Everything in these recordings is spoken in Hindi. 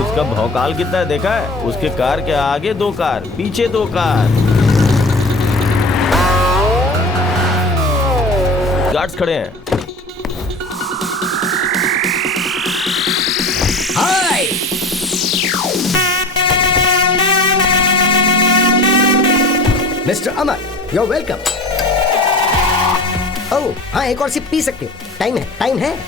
उसका भौकाल कितना है देखा है? उसके कार के आगे 2 कार, पीछे 2 कार। गार्ड्स खड़े हैं। Hi mister Amar, you welcome. Oh हाँ, एक और सिप पी सकते हो। टाइम है, टाइम है।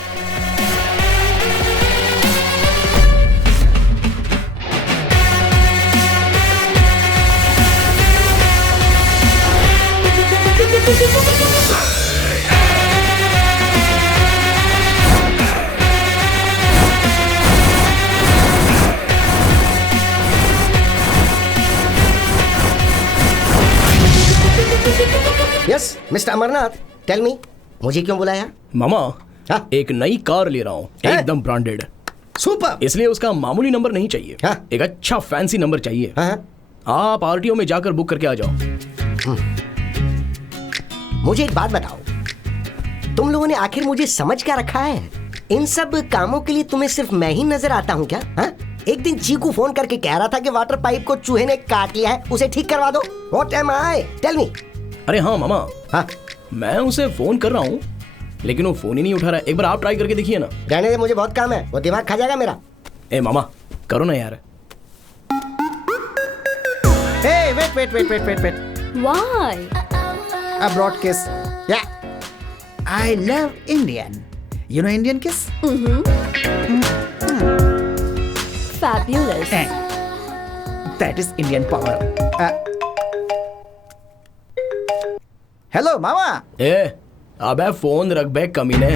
Yes mister Amarnath, tell me, मुझे क्यों बुलाया? मामा हाँ? एक नई कार ले रहा हूँ, हैं? एकदम ब्रांडेड। सुपर। इसलिए उसका मामूली नंबर नहीं चाहिए, हाँ? एक अच्छा फैंसी नंबर चाहिए। हाँ? आप आरटीओ में जाकर बुक करके आ जाओ। मुझे एक बात बताओ, तुम लोगों ने आखिर मुझे समझ क्या रखा है? इन सब कामों के लिए तुम्हें सिर्फ मैं ही नजर आता हूँ क्या? हाँ? एक दिन चीकू फोन करके कह रहा था कि वाटर पाइप को चूहे ने काट लिया है, उसे ठीक करवा दो। What am I? Tell me. अरे हाँ मामा, हाँ? मैं उसे फोन कर रहा हूँ लेकिन वो फोन ही नहीं उठा रहा है। एक बार आप ट्राई करके देखिए ना। रहने दे, मुझे बहुत काम है, वो दिमाग खा जाएगा मेरा। ए मामा करो ना यार। Hey, wait. Why? A broad kiss. Yeah. I love Indian. You know Indian kiss? Fabulous. That is Indian power. Hello, Mama. ए अबे फोन रख बे कमीने।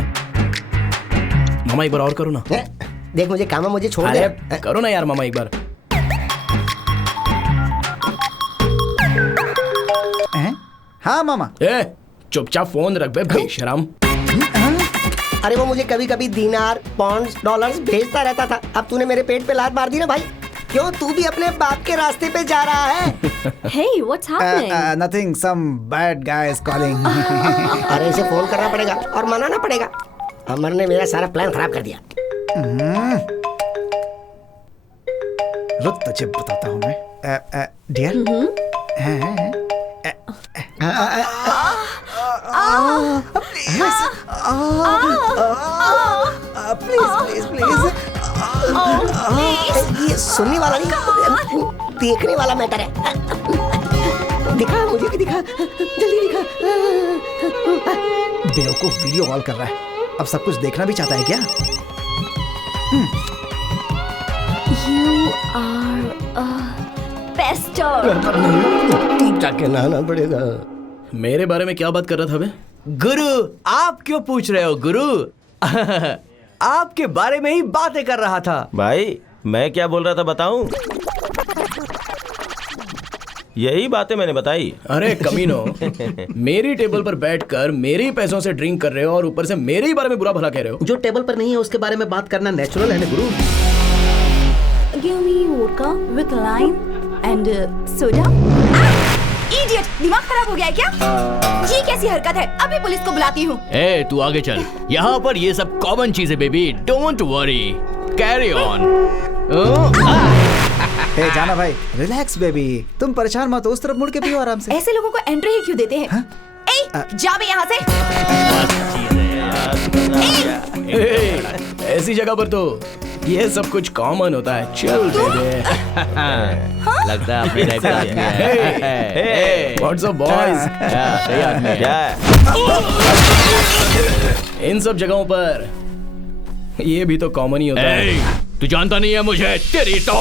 मामा एक बार और करो ना। देख मुझे काम है, मुझे छोड़ अरे दे। करो ना यार मामा एक बार। हाँ मामा। ए चुपचाप फोन रख बे बेशरम। अरे वो मुझे कभी कभी दिनार, पाउंड्स, डॉलर्स भेजता रहता था। अब तूने मेरे पेट पे लात मार दी ना भाई। क्यों, तू भी अपने बाप के रास्ते पे जा रहा है? Hey, what's happening? Nothing. Some bad guy is calling. अरे इसे फोन करना पड़ेगा और मनाना पड़ेगा। अमर ने मेरा सारा प्लान खराब कर दिया। रुक तुझे बताता हूँ मैं। डियर। प्लीज। ये सुनने वाला नहीं, देखने वाला मैटर है। दिखा, मुझे भी दिखा, जल्दी दिखा। बेवकूफ वीडियो कॉल कर रहा है, अब सब कुछ देखना भी चाहता है क्या? You are a bastard. जाके नहाना पड़ेगा। मेरे बारे में क्या बात कर रहा था बे? गुरु, आप क्यों पूछ रहे हो गुरु? आपके बारे में ही बातें कर रहा था। भाई मैं क्या बोल रहा था बताऊं? यही बातें मैंने बताई। अरे कमीनो, मेरी टेबल पर बैठकर मेरे ही पैसों से ड्रिंक कर रहे हो और ऊपर से मेरे ही बारे में बुरा भला कह रहे हो। जो टेबल पर नहीं है उसके बारे में बात करना नेचुरल है ना गुरु। Give me vodka with lime and soda. Idiot, दिमाग खराब हो गया है क्या? ये कैसी हरकत है? अभी पुलिस को बुलाती हूँ। ए तू आगे चल, यहाँ पर ये सब कॉमन चीज है baby, don't worry, carry on. Hey जाना भाई, रिलैक्स बेबी, तुम परेशान मत हो, उस तरफ मुड़ के पियो आराम से। ऐसे लोगों को एंट्री ही क्यों देते हैं? ए, जा बे यहाँ से। ऐसी जगह पर तो ये सब कुछ कॉमन होता है। चल बेबी। लगता है अपने टाइप का आदमी है। What's up boys? सही आदमी है। इन सब जगहों पर ये भी तो कॉमन ही होता है। तू जानता नहीं है मुझे, तेरी तो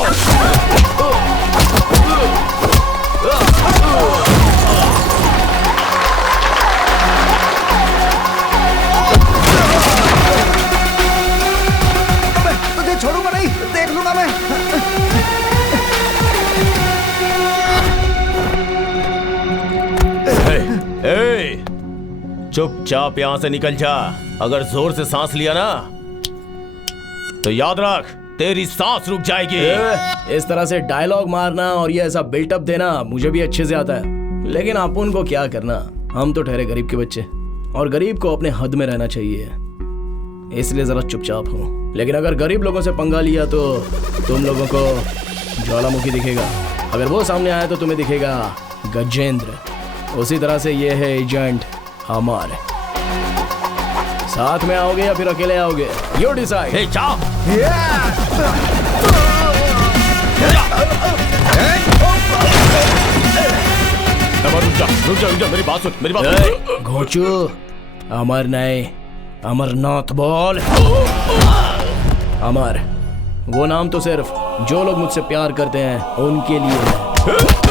तुझे छोड़ूंगा नहीं, देख लूंगा मैं। चुपचाप यहाँ से निकल जा। अगर जोर से सांस लिया ना तो याद रख तेरी सांस रुक जाएगी। इस तरह से डायलॉग मारना और ये ऐसा बिल्टअप देना मुझे भी अच्छे से आता है, लेकिन अपन को क्या करना, हम तो ठहरे गरीब के बच्चे और गरीब को अपने हद में रहना चाहिए। इसलिए जरा चुपचाप हूँ। लेकिन अगर गरीब लोगों से पंगा लिया तो तुम लोगों को ज्वालामुखी दिखेगा, अगर वो सामने आया तो तुम्हें दिखेगा गजेंद्र। उसी तरह से ये है एजेंट अमर। साथ में आओगे या फिर अकेले आओगे? You decide. हे जाओ। रुक जा, मेरी बात सुन, मेरी बात सुन। घोचू, अमर नहीं, अमरनाथ बोल। अमर, वो नाम तो सिर्फ जो लोग मुझसे प्यार करते हैं उनके लिए है।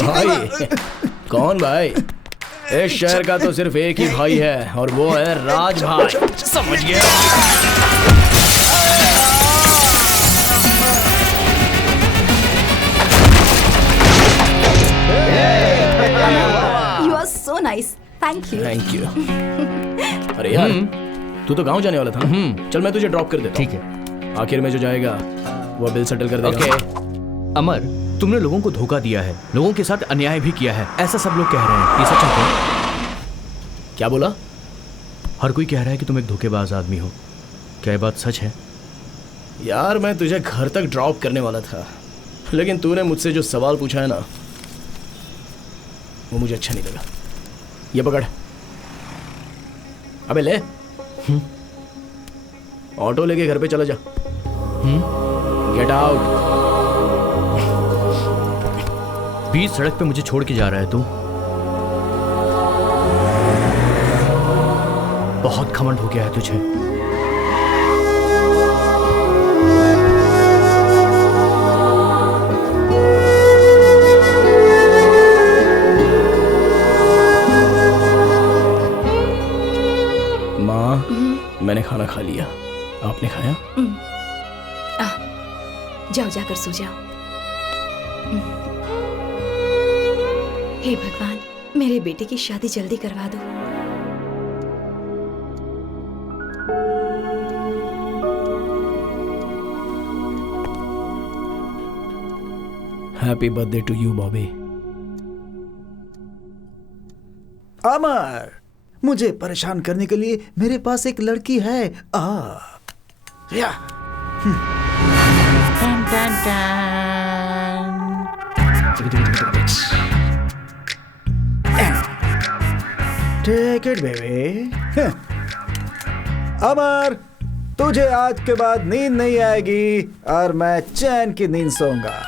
भाई, कौन भाई? इस शहर का तो सिर्फ एक ही भाई है और वो है राज भाई। समझ गया? You are so nice. Thank you. Thank you. अरे यार, तू तो गांव जाने वाला था ना? चल मैं तुझे ड्रॉप कर देता हूँ। ठीक है। आखिर में जो जाएगा वो बिल सेटल कर देगा। ओके। अमर, तुमने लोगों को धोखा दिया है, लोगों के साथ अन्याय भी किया है, ऐसा सब लोग कह रहे हैं। ये सच है? क्या बोला? हर कोई कह रहा है कि तुम एक धोखेबाज आदमी हो। क्या ये बात सच है? यार मैं तुझे घर तक ड्रॉप करने वाला था, लेकिन तूने मुझसे जो सवाल पूछा है ना, वो मुझे अच्छा नहीं लगा। ये पकड़। अबे ले। ऑटो लेके घर पे चला जा। Get out. बीच सड़क पे मुझे छोड़ के जा रहा है तू? बहुत घमंड हो गया है तुझे। माँ, मैंने खाना खा लिया, आपने खाया? जाओ, जाकर सो जाओ। हे भगवान, मेरे बेटे की शादी जल्दी करवा दो। Happy birthday to you Bobby. Amar, मुझे परेशान करने के लिए मेरे पास एक लड़की है। या। Take it baby. अमर, तुझे आज के बाद नींद नहीं आएगी और मैं चैन की नींद सोऊंगा।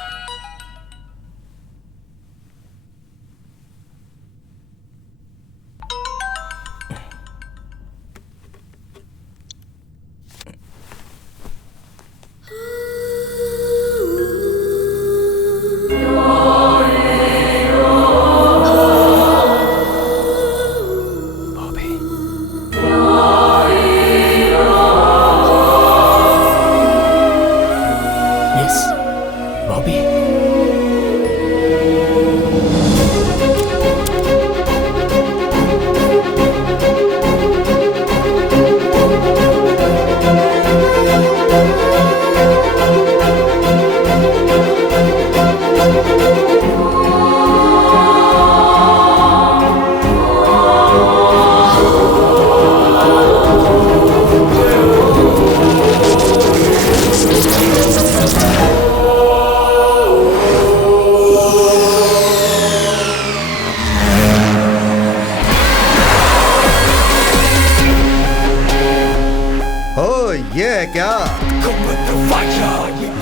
क्या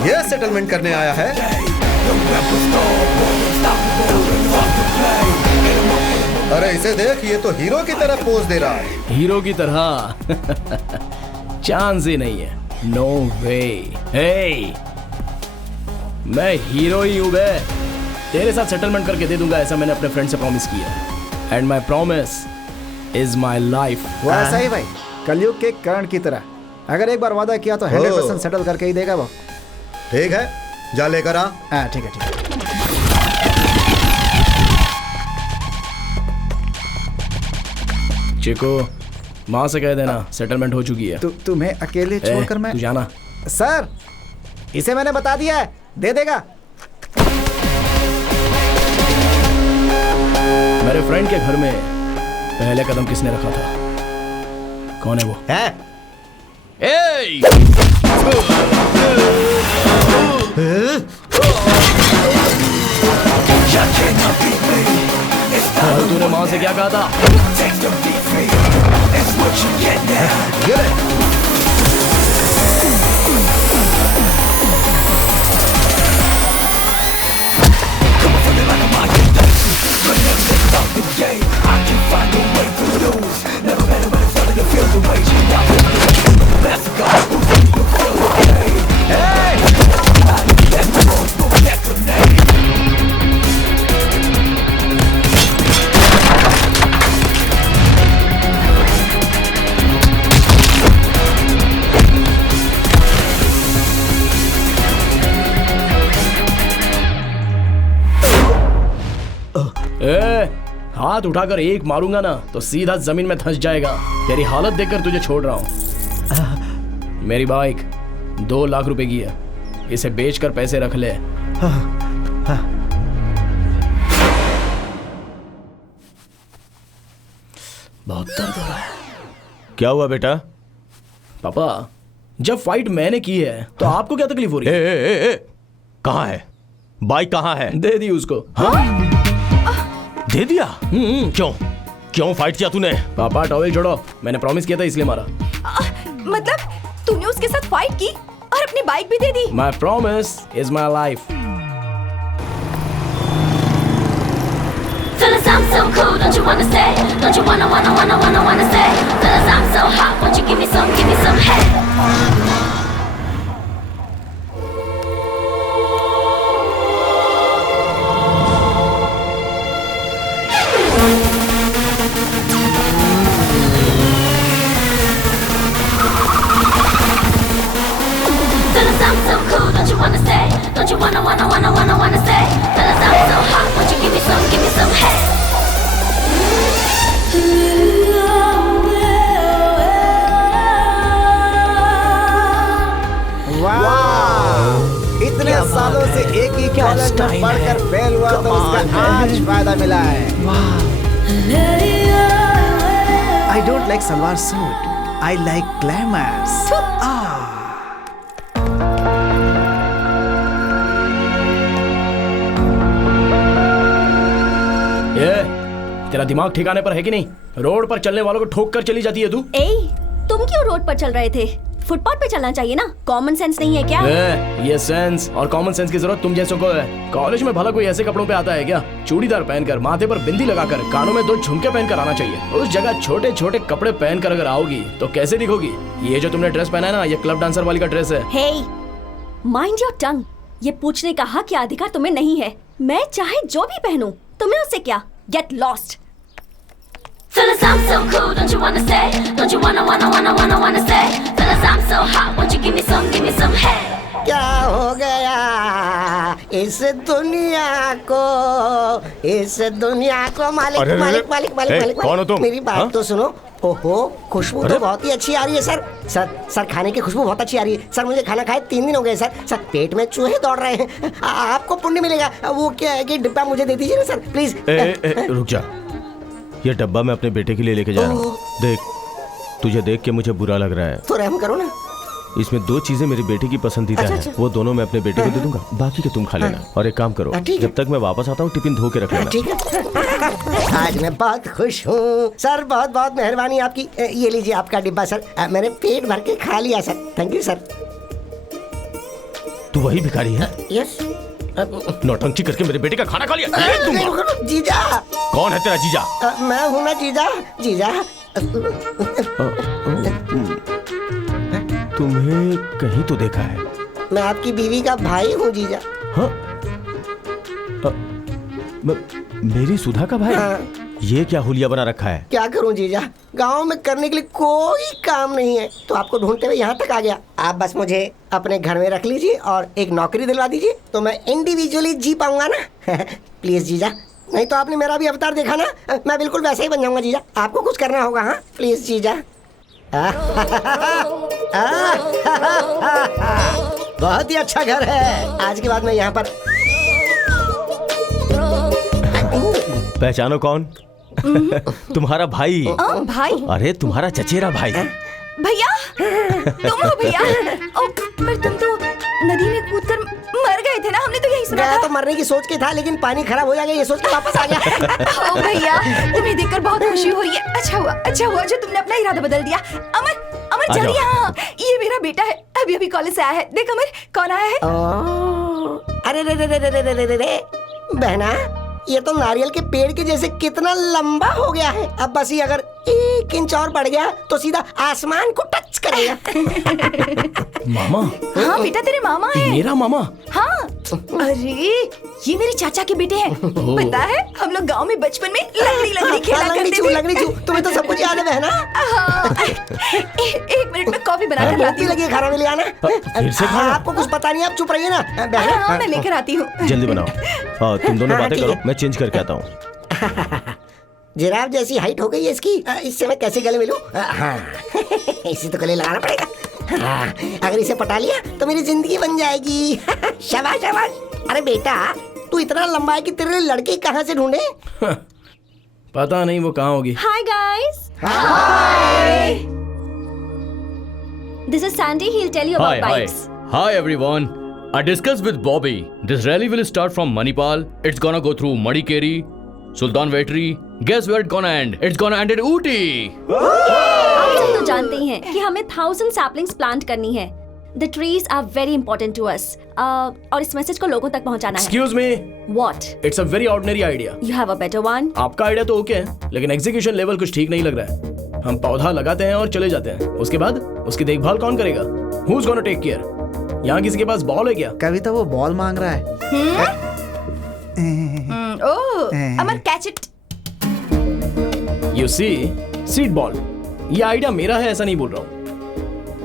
ये सेटलमेंट करने आया है? अरे इसे देख, ये तो हीरो की तरह पोज दे रहा है। हीरो की तरह? चांस ही नहीं है। नो वे। हे, मैं हीरो ही हूं बे। तेरे साथ सेटलमेंट करके दे दूंगा, ऐसा मैंने अपने फ्रेंड से प्रॉमिस किया। And my promise is my life. वैसा ही भाई, कलयुग के कर्ण की तरह। अगर एक बार वादा किया तो 100% सेटल करके ही देगा वो। ठीक है, जा लेकर आ। हाँ ठीक है ठीक है। चिको, माँ से कह देना सेटलमेंट हो चुकी है। तुम्हें अकेले छोड़कर मैं तू जाना। सर, इसे मैंने बता दिया है, दे देगा। मेरे फ्रेंड के घर में पहले कदम किसने रखा था? कौन है वो? तूने माँ से क्या कहा था? हाथ उठाकर एक मारूंगा ना तो सीधा जमीन में धंस जाएगा। तेरी हालत देखकर तुझे छोड़ रहा हूं। मेरी बाइक 2 लाख रुपए की है, इसे बेचकर पैसे रख ले। बहुत दर्द हो रहा है। क्या हुआ बेटा? पापा, जब फाइट मैंने की है तो आपको क्या तकलीफ हो रही है? कहाँ है बाइक? कहाँ है? दे दी उसको। हाँ? दे दिया? क्यों क्यों फाइट किया तूने? पापा टॉवेल छोड़ो, मैंने प्रॉमिस किया था इसलिए मारा। मतलब तूने उसके साथ फाइट की और अपनी बाइक भी दे दी? My promise is my life. Fellas, I'm so cool, don't you wanna stay? Don't you wanna stay? Fellas, I'm so hot, won't you give me some head? Fellas, I'm so cool, don't you wanna stay? Don't you wanna stay? Fellas, I'm so hot, won't you give me some head? वाह! इतने सालों से एक ही कॉलेज में पढ़कर फेल हुआ तो उसका आज फायदा मिला है। I don't like salwar suit, I like glamours. तेरा दिमाग ठिकाने पर है कि नहीं? रोड पर चलने वालों को ठोक कर चली जाती है तू। तुम क्यों रोड पर चल रहे थे? फुटपाथ पे चलना चाहिए ना। कॉमन सेंस नहीं है क्या? ये सेंस और कॉमन सेंस की जरूरत तुम जैसों को है। कॉलेज में भला कोई ऐसे कपड़ों पे आता है क्या? चूड़ीदार पहनकर, माथे पर बिंदी लगाकर, कानों में 2 झुमके पहनकर आना चाहिए। उस जगह छोटे छोटे कपड़े पहनकर अगर आओगी तो कैसे दिखोगी? ये जो तुमने ड्रेस पहना है ना, ये क्लब डांसर वाली का ड्रेस है। Hey, mind your tongue. ये पूछने का हक या अधिकार तुम्हें नहीं है। मैं चाहे जो भी पहनूं, तुम्हें उससे क्या? Get lost. Fellas, I'm so cool, don't you wanna stay? Don't you wanna stay? Fellas, I'm so hot, won't you give me some head? क्या हो गया इस दुनिया को? मालिक अरे, मालिक मालिक मालिक मालिक कौन हो तुम? मेरी बात हाँ? तो सुनो। ओहो, खुशबू तो बहुत ही अच्छी आ रही है सर। सर खाने की खुशबू बहुत अच्छी आ रही है सर। मुझे खाना खाए 3 दिन हो गए सर। पेट में चूहे दौड़ रहे हैं। आपको पुण्य मिलेगा। वो क्या है कि डिब्बा मुझे दे दीजिए ना सर, प्लीज। रुक जा, ये डब्बा मैं अपने बेटे के लिए लेके जा रहा हूँ। देख, तुझे देख के मुझे बुरा लग रहा है तो रहम करो ना। इसमें 2 चीजें मेरी बेटे की पसंदीदा हैं। वो दोनों मैं अपने बेटे को दे दूंगा, बाकी के तुम खा लेना। और एक काम करो, जब तक मैं वापस आता हूँ टिफिन धो के रख लेना। ठीक है। आज मैं बहुत खुश हूँ सर। बहुत बहुत मेहरबानी आपकी। ये लीजिए आपका डिब्बा सर। मैंने पेट भर के खा लिया सर। Thank you sir. तू वही भिखारी है? यस। नौटंकी करके मेरे बेटे का खाना खा लिया। जीजा। कौन है तेरा जीजा? मैं हूँ ना जीजा। तुम्हें कहीं तो देखा है। मैं आपकी बीवी का भाई हूँ जीजा। हाँ? मेरी सुधा का भाई? हाँ। ये क्या हुलिया बना रखा है? क्या करूँ जीजा, गांव में करने के लिए कोई काम नहीं है तो आपको ढूंढते हुए यहाँ तक आ गया। आप बस मुझे अपने घर में रख लीजिए और एक नौकरी दिलवा दीजिए तो मैं इंडिविजुअली जी पाऊंगा ना। प्लीज जीजा, नहीं तो आपने मेरा भी अवतार देखा ना, मैं बिल्कुल वैसे ही बन जाऊंगा जीजा। आपको कुछ करना होगा। हाँ प्लीज जीजा। बहुत ही अच्छा घर है। आज के बाद मैं यहाँ पर। पहचानो कौन? तुम्हारा भाई। भाई? अरे तुम्हारा चचेरा भाई। भैया, तुम हो भैया? ओ, पर तुम तो नदी में कूदकर मर गए थे ना, हमने तो यही सुना मैं था। तो मरने की सोच के था, लेकिन पानी खराब हो जाएगा ये सोच के वापस आ गया। ओ भैया, तुम्हें देखकर बहुत खुशी हो रही है। अच्छा हुआ जो तुमने अपना इरादा बदल दिया। अमर जल्दी यहाँ, ये मेरा बेटा है, अभी अभी कॉलेज से आया है। देख अमर, कौन आया है? अरे रे बहना, ये तो नारियल के पेड़ के जैसे कितना लंबा हो गया है। अब बस ये अगर 1 इंच और बढ़ गया तो सीधा आसमान को टच करेगा। मामा? हाँ बेटा, तेरे मामा है। मेरा मामा? हाँ। अरे ये मेरे चाचा के बेटे हैं। पता है, हम लोग गांव में बचपन में लंगड़ी खेला करते थे। लंगड़ी छू, तुम्हें तो सब कुछ याद है बहना। हाँ। एक मिनट में कॉफी बना कर लाती हूँ। लगी खाना में ले आना। फिर से खाना? आपको कुछ पता नहीं, आप चुप रहिए ना बहना। हाँ, मैं लेकर आती हूँ। जल्दी बनाओ। तुम दोनों बातें करो, मैं चेंज करके आता हूँ। जिराफ जैसी हाइट हो गई है इसकी, इससे मैं कैसे गले मिलूं? हाँ इसे तो गले लगाना पड़ेगा। हाँ, अगर इसे पटा लिया तो मेरी जिंदगी बन जाएगी। शाबाश शाबाश। अरे बेटा, तू इतना लंबा है कि तेरे लिए लड़की कहाँ से ढूंढे? पता नहीं वो कहाँ होगी। Hi guys. Hi. This is Sandy. He'll tell you about bikes. Hi everyone. I discussed with Bobby. This rally will start from Manipal. It's gonna go through Madikeri, Sultan Vetri. Guess where it's gonna end? It's gonna end at Ooty. आप सब तो जानते ही हैं कि हमें 1000 saplings plant करनी है। The trees are very important to us. और इस मैसेज को लोगों तक पहुंचाना है। Excuse me. What? It's a very ordinary idea. You have a better one? आपका आइडिया तो ओके है, लेकिन एग्जीक्यूशन लेवल कुछ ठीक नहीं लग रहा है। हम पौधा लगाते हैं और चले जाते हैं, उसके बाद उसकी देखभाल कौन करेगा? Who's gonna take care? यहाँ किसी के पास बॉल है क्या? कभी तो वो बॉल मांग रहा है। Amar catch it. You see, seed ball. ये आइडिया मेरा है ऐसा नहीं बोल रहा हूँ।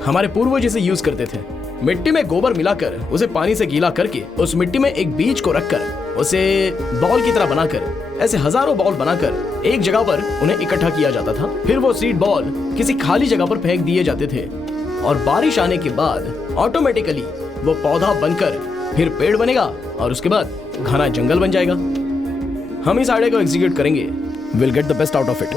हमारे पूर्वज इसे यूज करते थे। मिट्टी में गोबर मिलाकर उसे पानी से गीला करके उस मिट्टी में एक बीज को रखकर उसे बॉल की तरह बनाकर ऐसे हजारों बॉल बनाकर एक जगह पर उन्हें इकट्ठा किया जाता था। फिर वो सीड बॉल किसी खाली जगह पर फेंक दिए जाते थे और बारिश आने के बाद ऑटोमेटिकली वो पौधा बनकर फिर पेड़ बनेगा और उसके बाद घना जंगल बन जाएगा। हम इस आइडिया को एग्जीक्यूट करेंगे। We'll get the best out of it.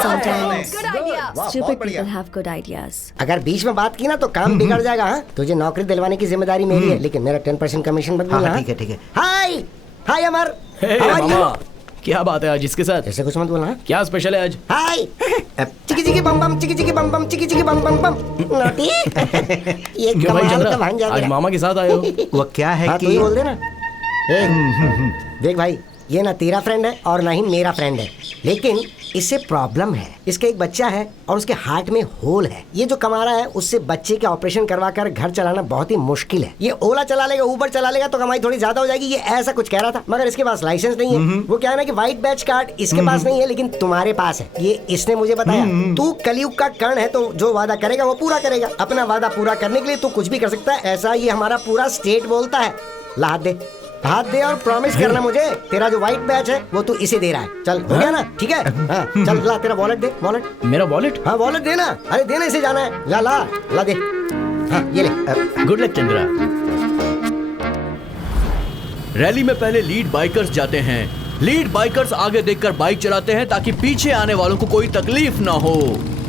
Sometimes good idea. Stupid people have good ideas. अगर बीच में बात की ना तो काम बिगड़ जाएगा। हाँ, तुझे नौकरी दिलवाने की जिम्मेदारी मेरी है, लेकिन मेरा 10% कमीशन मत बोलना। ठीक है ठीक है। हाय अमर। Hey, मामा, क्या बात है आज इसके साथ? ऐसे कुछ मत बोलना। क्या स्पेशल है आज? हाय चिकी चिकी बम बम चिकी चिकी बम बम चिकी चिकी बम बम बम। नोटी ये क्यों भाई कमाल चंद्रा, का भांजा आज मेरा। मामा के साथ आए हो? वो क्या है हाँ, कि तू ही बोल देना। देख भाई, ये ना तेरा फ्रेंड है और ना ही मेरा फ्रेंड है, लेकिन इससे प्रॉब्लम है। इसका एक बच्चा है और उसके हार्ट में होल है। ये जो कमा रहा है उससे बच्चे के ऑपरेशन करवा कर घर चलाना बहुत ही मुश्किल है। ये ओला चला लेगा, उबर चला लेगा तो कमाई थोड़ी ज्यादा हो जाएगी, ये ऐसा कुछ कह रहा था। मगर इसके पास लाइसेंस नहीं है। वो क्या है ना कि व्हाइट बैच कार्ड इसके पास नहीं है, लेकिन तुम्हारे पास है। ये इसने मुझे बताया। तू कलयुग का कर्ण है, तो जो वादा करेगा वो पूरा करेगा। अपना वादा पूरा करने के लिए तू कुछ भी कर सकता है, ऐसा ये हमारा पूरा स्टेट बोलता है। ला हाथ दे और प्रॉमिस करना मुझे, तेरा जो व्हाइट बैच है वो तू इसे दे रहा है। चल हो गया ना? ठीक है। हाँ, चल ला तेरा वॉलेट दे। वॉलेट? मेरा वॉलेट? हाँ वॉलेट देना। अरे देना, इसे जाना है। ला दे। हाँ ये ले। Good luck Chandra. रैली में पहले लीड बाइकर्स जाते हैं। लीड बाइकर्स आगे देखकर बाइक चलाते हैं ताकि पीछे आने वालों को कोई तकलीफ ना हो।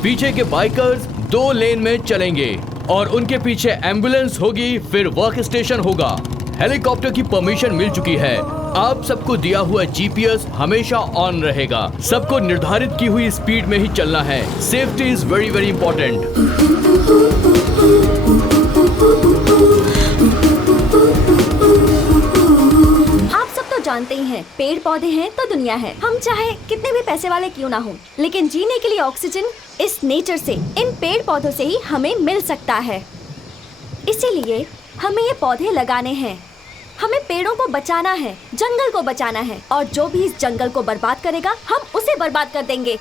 पीछे के बाइकर्स 2 लेन में चलेंगे और उनके पीछे एम्बुलेंस होगी, फिर वर्क स्टेशन होगा। हेलीकॉप्टर की परमिशन मिल चुकी है। आप सबको दिया हुआ जीपीएस हमेशा ऑन रहेगा। सबको निर्धारित की हुई स्पीड में ही चलना है। Safety is very very important. आप सब तो जानते ही हैं, पेड़ पौधे हैं तो दुनिया है। हम चाहे कितने भी पैसे वाले क्यों ना हो, लेकिन जीने के लिए ऑक्सीजन इस नेचर से, इन पेड़ पौधों से ही हमें मिल सकता है। इसीलिए हमें ये पौधे लगाने हैं। हमें पेड़ों को बचाना है, जंगल को बचाना है, और जो भी इस जंगल को बर्बाद करेगा हम उसे बर्बाद कर देंगे।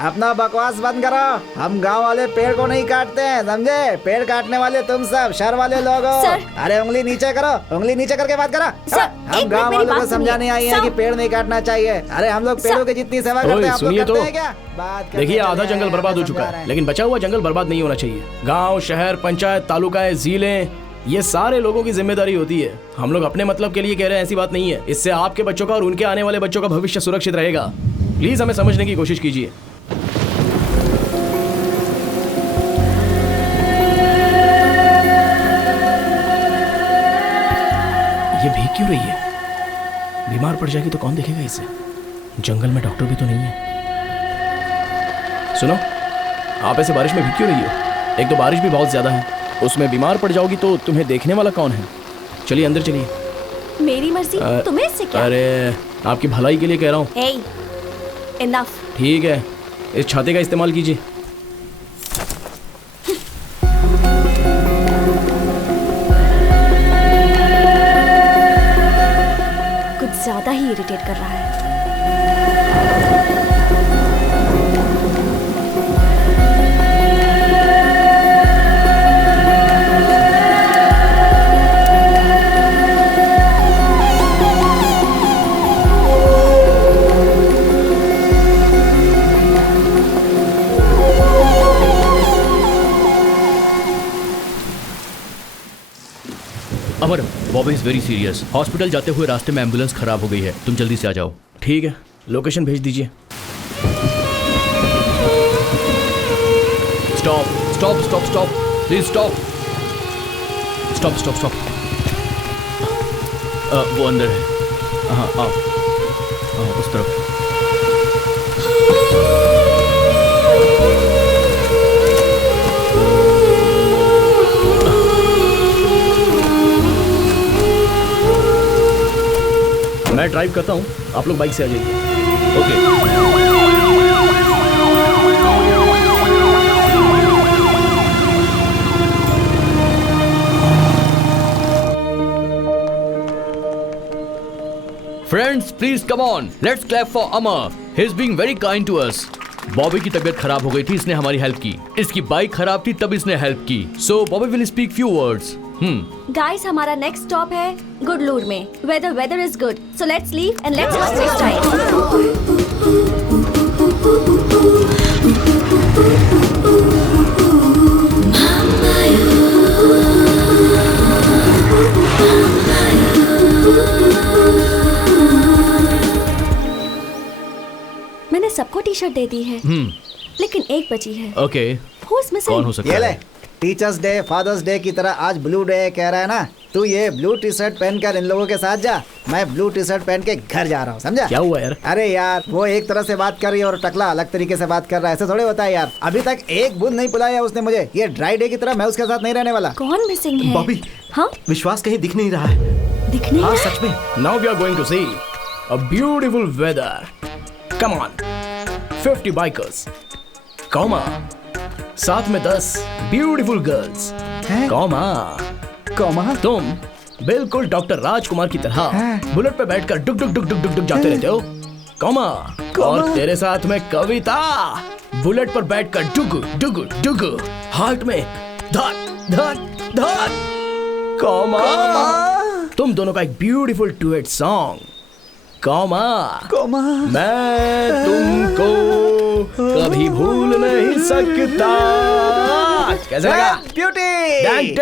अपना बकवास बंद करो। हम गांव वाले पेड़ को नहीं काटते हैं, समझे? पेड़ काटने वाले तुम सब शहर वाले लोग हो। अरे उंगली नीचे करो, उंगली नीचे करके बात करो। हम गांव वालों को समझाने आई हैं कि पेड़ नहीं काटना चाहिए। अरे हम लोग पेड़ों की जितनी सेवा करते हैं, आप लोग करते हैं क्या? देखिए, आधा जंगल बर्बाद हो चुका है, लेकिन बचा हुआ जंगल बर्बाद नहीं होना चाहिए। गांव, शहर, पंचायत, तालुकाएं, जिले, ये सारे लोगों की जिम्मेदारी होती है। हम लोग अपने मतलब के लिए कह रहे हैं, ऐसी बात नहीं है। इससे आपके बच्चों का और उनके आने वाले बच्चों का भविष्य सुरक्षित रहेगा। प्लीज हमें समझने की कोशिश कीजिए। ये भीग क्यों रही है? बीमार पड़ जाएगी तो कौन देखेगा इसे? जंगल में डॉक्टर भी तो नहीं है। सुनो, आप ऐसे बारिश में भीग क्यों रही हो? एक तो बारिश भी बहुत ज्यादा है, उसमें बीमार पड़ जाओगी तो तुम्हें देखने वाला कौन है? चलिए अंदर चलिए। मेरी मर्जी, तुम्हें इससे क्या? अरे आपकी भलाई के लिए कह रहा हूँ। Hey, enough. ठीक है, इस छाते का इस्तेमाल कीजिए। कुछ ज्यादा ही इरिटेट कर रहा है। Amar, Bobby is very serious. Hospital जाते हुए रास्ते में एम्बुलेंस खराब हो गई है, तुम जल्दी से आ जाओ। ठीक है, लोकेशन भेज दीजिए। Stop stop stop stop, please stop stop stop stop. वो अंदर है। हाँ आओ, उस तरफ। मैं ड्राइव करता हूँ, आप लोग बाइक से आ जाइए। Okay. Friends please come on, let's clap for Amar. He is being very kind to us. Bobby की तबीयत खराब हो गई थी, इसने हमारी हेल्प की। इसकी बाइक खराब थी, तब इसने हेल्प की। So Bobby will speak few words. Guys, हमारा नेक्स्ट स्टॉप है गुडलूर में। Weather is good, so let's leave and let's not waste time. मैंने सबको टी शर्ट दे दी है, लेकिन एक बची है। ओके, कौन हो सकता है? टीचर्स डे, फादर्स डे की तरह आज ब्लू डे कह रहा है ना? तू ये ब्लू टी शर्ट पहनकर इन लोगों के साथ जा, मैं ब्लू टी शर्ट पहन के घर जा रहा हूँ, समझा? क्या हुआ यार? अरे यार, वो एक तरह से बात कर रही है और टकला अलग तरीके से बात कर रहा है, ऐसे थोड़े होता है यार। अभी तक एक बूंद नहीं पिलाया उसने मुझे। ये ड्राई डे की तरह मैं उसके साथ नहीं रहने वाला। कौन मिसिंग है? बॉबी, हाँ, विश्वास कहीं दिख नहीं रहा है। दिख नहीं हाँ रहा? सच में। Now we are going to see a beautiful weather. Come on, 50 bikers, comma, साथ में 10 ब्यूटीफुल गर्ल्स, कॉमा, तुम बिल्कुल डॉक्टर राजकुमार की तरह बुलेट पे बैठकर डुक डुक डुक डुक डुक डुक जाते रहते हो, कॉमा, और तेरे साथ में कविता बुलेट पर बैठकर डुग डुग डुग, हार्ट में धक धक धक, कॉमा, तुम दोनों का एक ब्यूटीफुल डुएट सॉन्ग, कॉमा, मैं तुमको कभी भूल नहीं सकता। कैसे लगा? Beauty,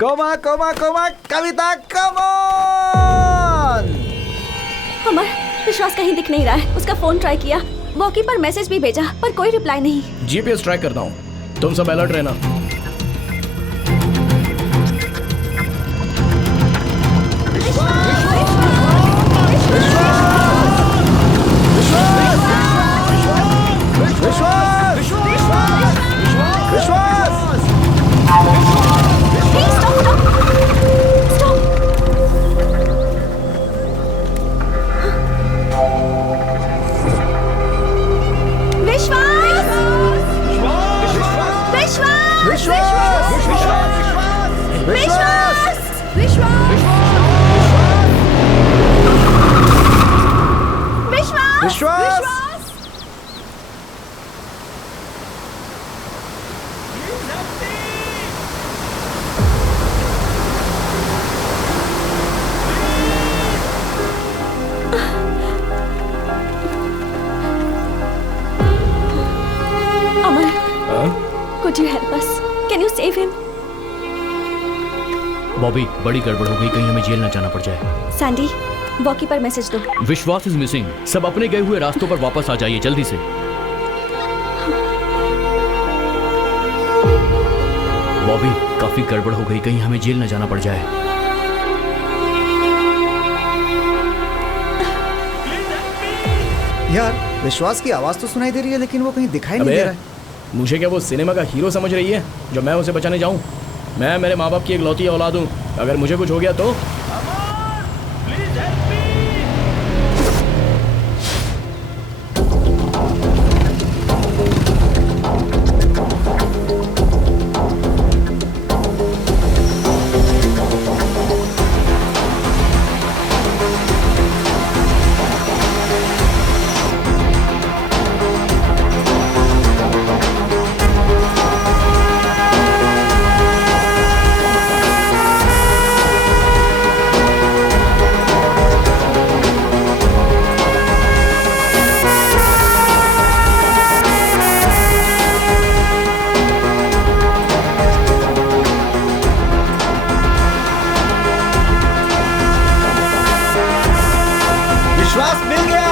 comma comma comma, Kavita, come on. Amar, Vishwas कहीं दिख नहीं रहा है। उसका फोन ट्राई किया, वॉकी पर मैसेज भी भेजा, पर कोई रिप्लाई नहीं। जीपीएस ट्रैक करता हूँ, तुम सब अलर्ट रहना। विश्वास। अमर, could you help us? Can you save him? Bobby, बड़ी गड़बड़ हो गई, कहीं हमें जेल ना जाना पड़ जाए। सैंडी, वॉकी पर मैसेज दो। विश्वास इज मिसिंग। सब अपने गए हुए रास्तों पर वापस आ जाइए जल्दी से। बॉबी, काफी गड़बड़ हो गई, कहीं हमें जेल ना जाना पड़ जाए। यार विश्वास की आवाज तो सुनाई दे रही है लेकिन वो कहीं दिखाई नहीं दे रहा है। मुझे क्या वो सिनेमा का हीरो समझ रही है जो मैं उसे बचाने जाऊं? मैं मेरे माँ बाप की एक लौती औलाद हूं। अगर मुझे कुछ हो गया तो विश्वास मिल गया।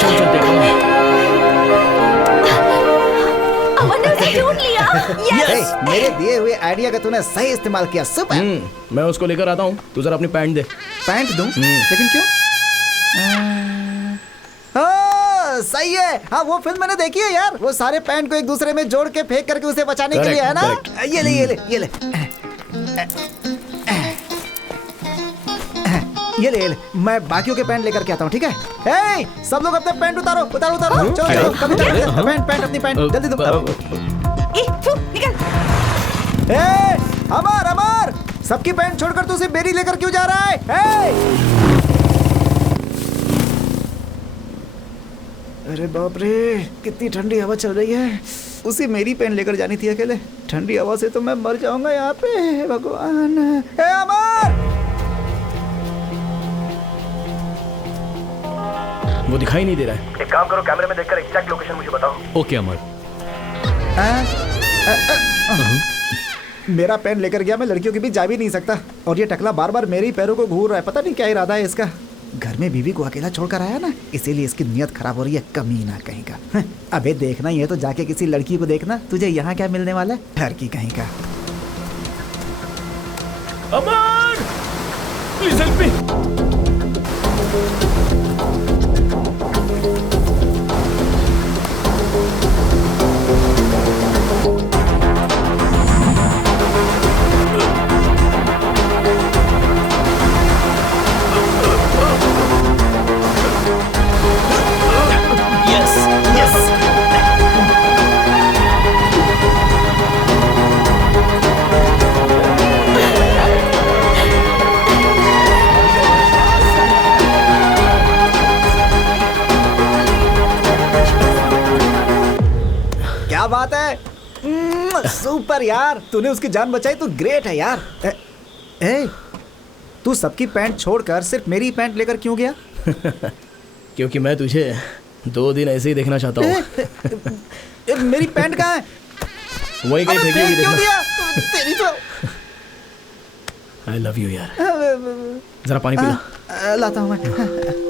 चल चल देखो। अमर ने उसे ढूंढ लिया। Yes! मेरे दिए हुए आइडिया का तूने सही इस्तेमाल किया। सुपर। मैं उसको लेकर आता हूँ, तू जरा अपनी पैंट दे। पैंट दूं? लेकिन क्यों? सही है। हाँ वो फिल्म मैंने देखी है यार। वो सारे पैंट को एक दूसरे में जोड़ के फेंक करके उसे बचाने के लिए है ना। ये ले ये ले ये ले ये ले ये ले। मैं बाकियों के पैंट लेकर के आता हूँ, ठीक है? हे, सब लोग अपने पैंट उतारो उतारो उतारो। चलो चलो कभी पैंट पैंट अपनी पैंट जल्दी दो। निकल। अमर अमर, सबकी पैंट छोड़कर तू सिर्फ मेरी लेकर क्यों जा रहा है? अरे बाप रे, कितनी ठंडी हवा चल रही है। उसी मेरी पेन लेकर जानी थी अकेले। ठंडी हवा से तो मैं मर जाऊंगा यहाँ पे। भगवान। हे अमर! वो दिखाई नहीं दे रहा है। एक काम करो, कैमरे में देखकर एग्जैक्ट लोकेशन मुझे बताओ। ओके अमर। मेरा पेन लेकर गया, मैं लड़कियों के बीच जा भी नहीं सकता। और ये टकला बार बार मेरे ही पैरों को घूर रहा है। पता नहीं क्या इरादा है इसका। घर में बीवी को अकेला छोड़कर आया ना, इसीलिए इसकी नियत खराब हो रही है। कमीना कहीं का। अबे देखना ही है तो जाके किसी लड़की को देखना। तुझे यहाँ क्या मिलने वाला है? ठर की कहीं का। अमर, प्लीज हेल्प मी। क्या बात है। सुपर यार, तूने उसकी जान बचाई तो ग्रेट है यार। तू सबकी पैंट छोड़कर सिर्फ मेरी पैंट लेकर क्यों गया? क्योंकि मैं तुझे 2 दिन ऐसे ही देखना चाहता हूँ। मेरी पैंट कहाँ है? वही कहीं फेंकी होगी, देखना। तेरी तो। आई लव यू यार। जरा पानी पिला। लाता हूँ मैं।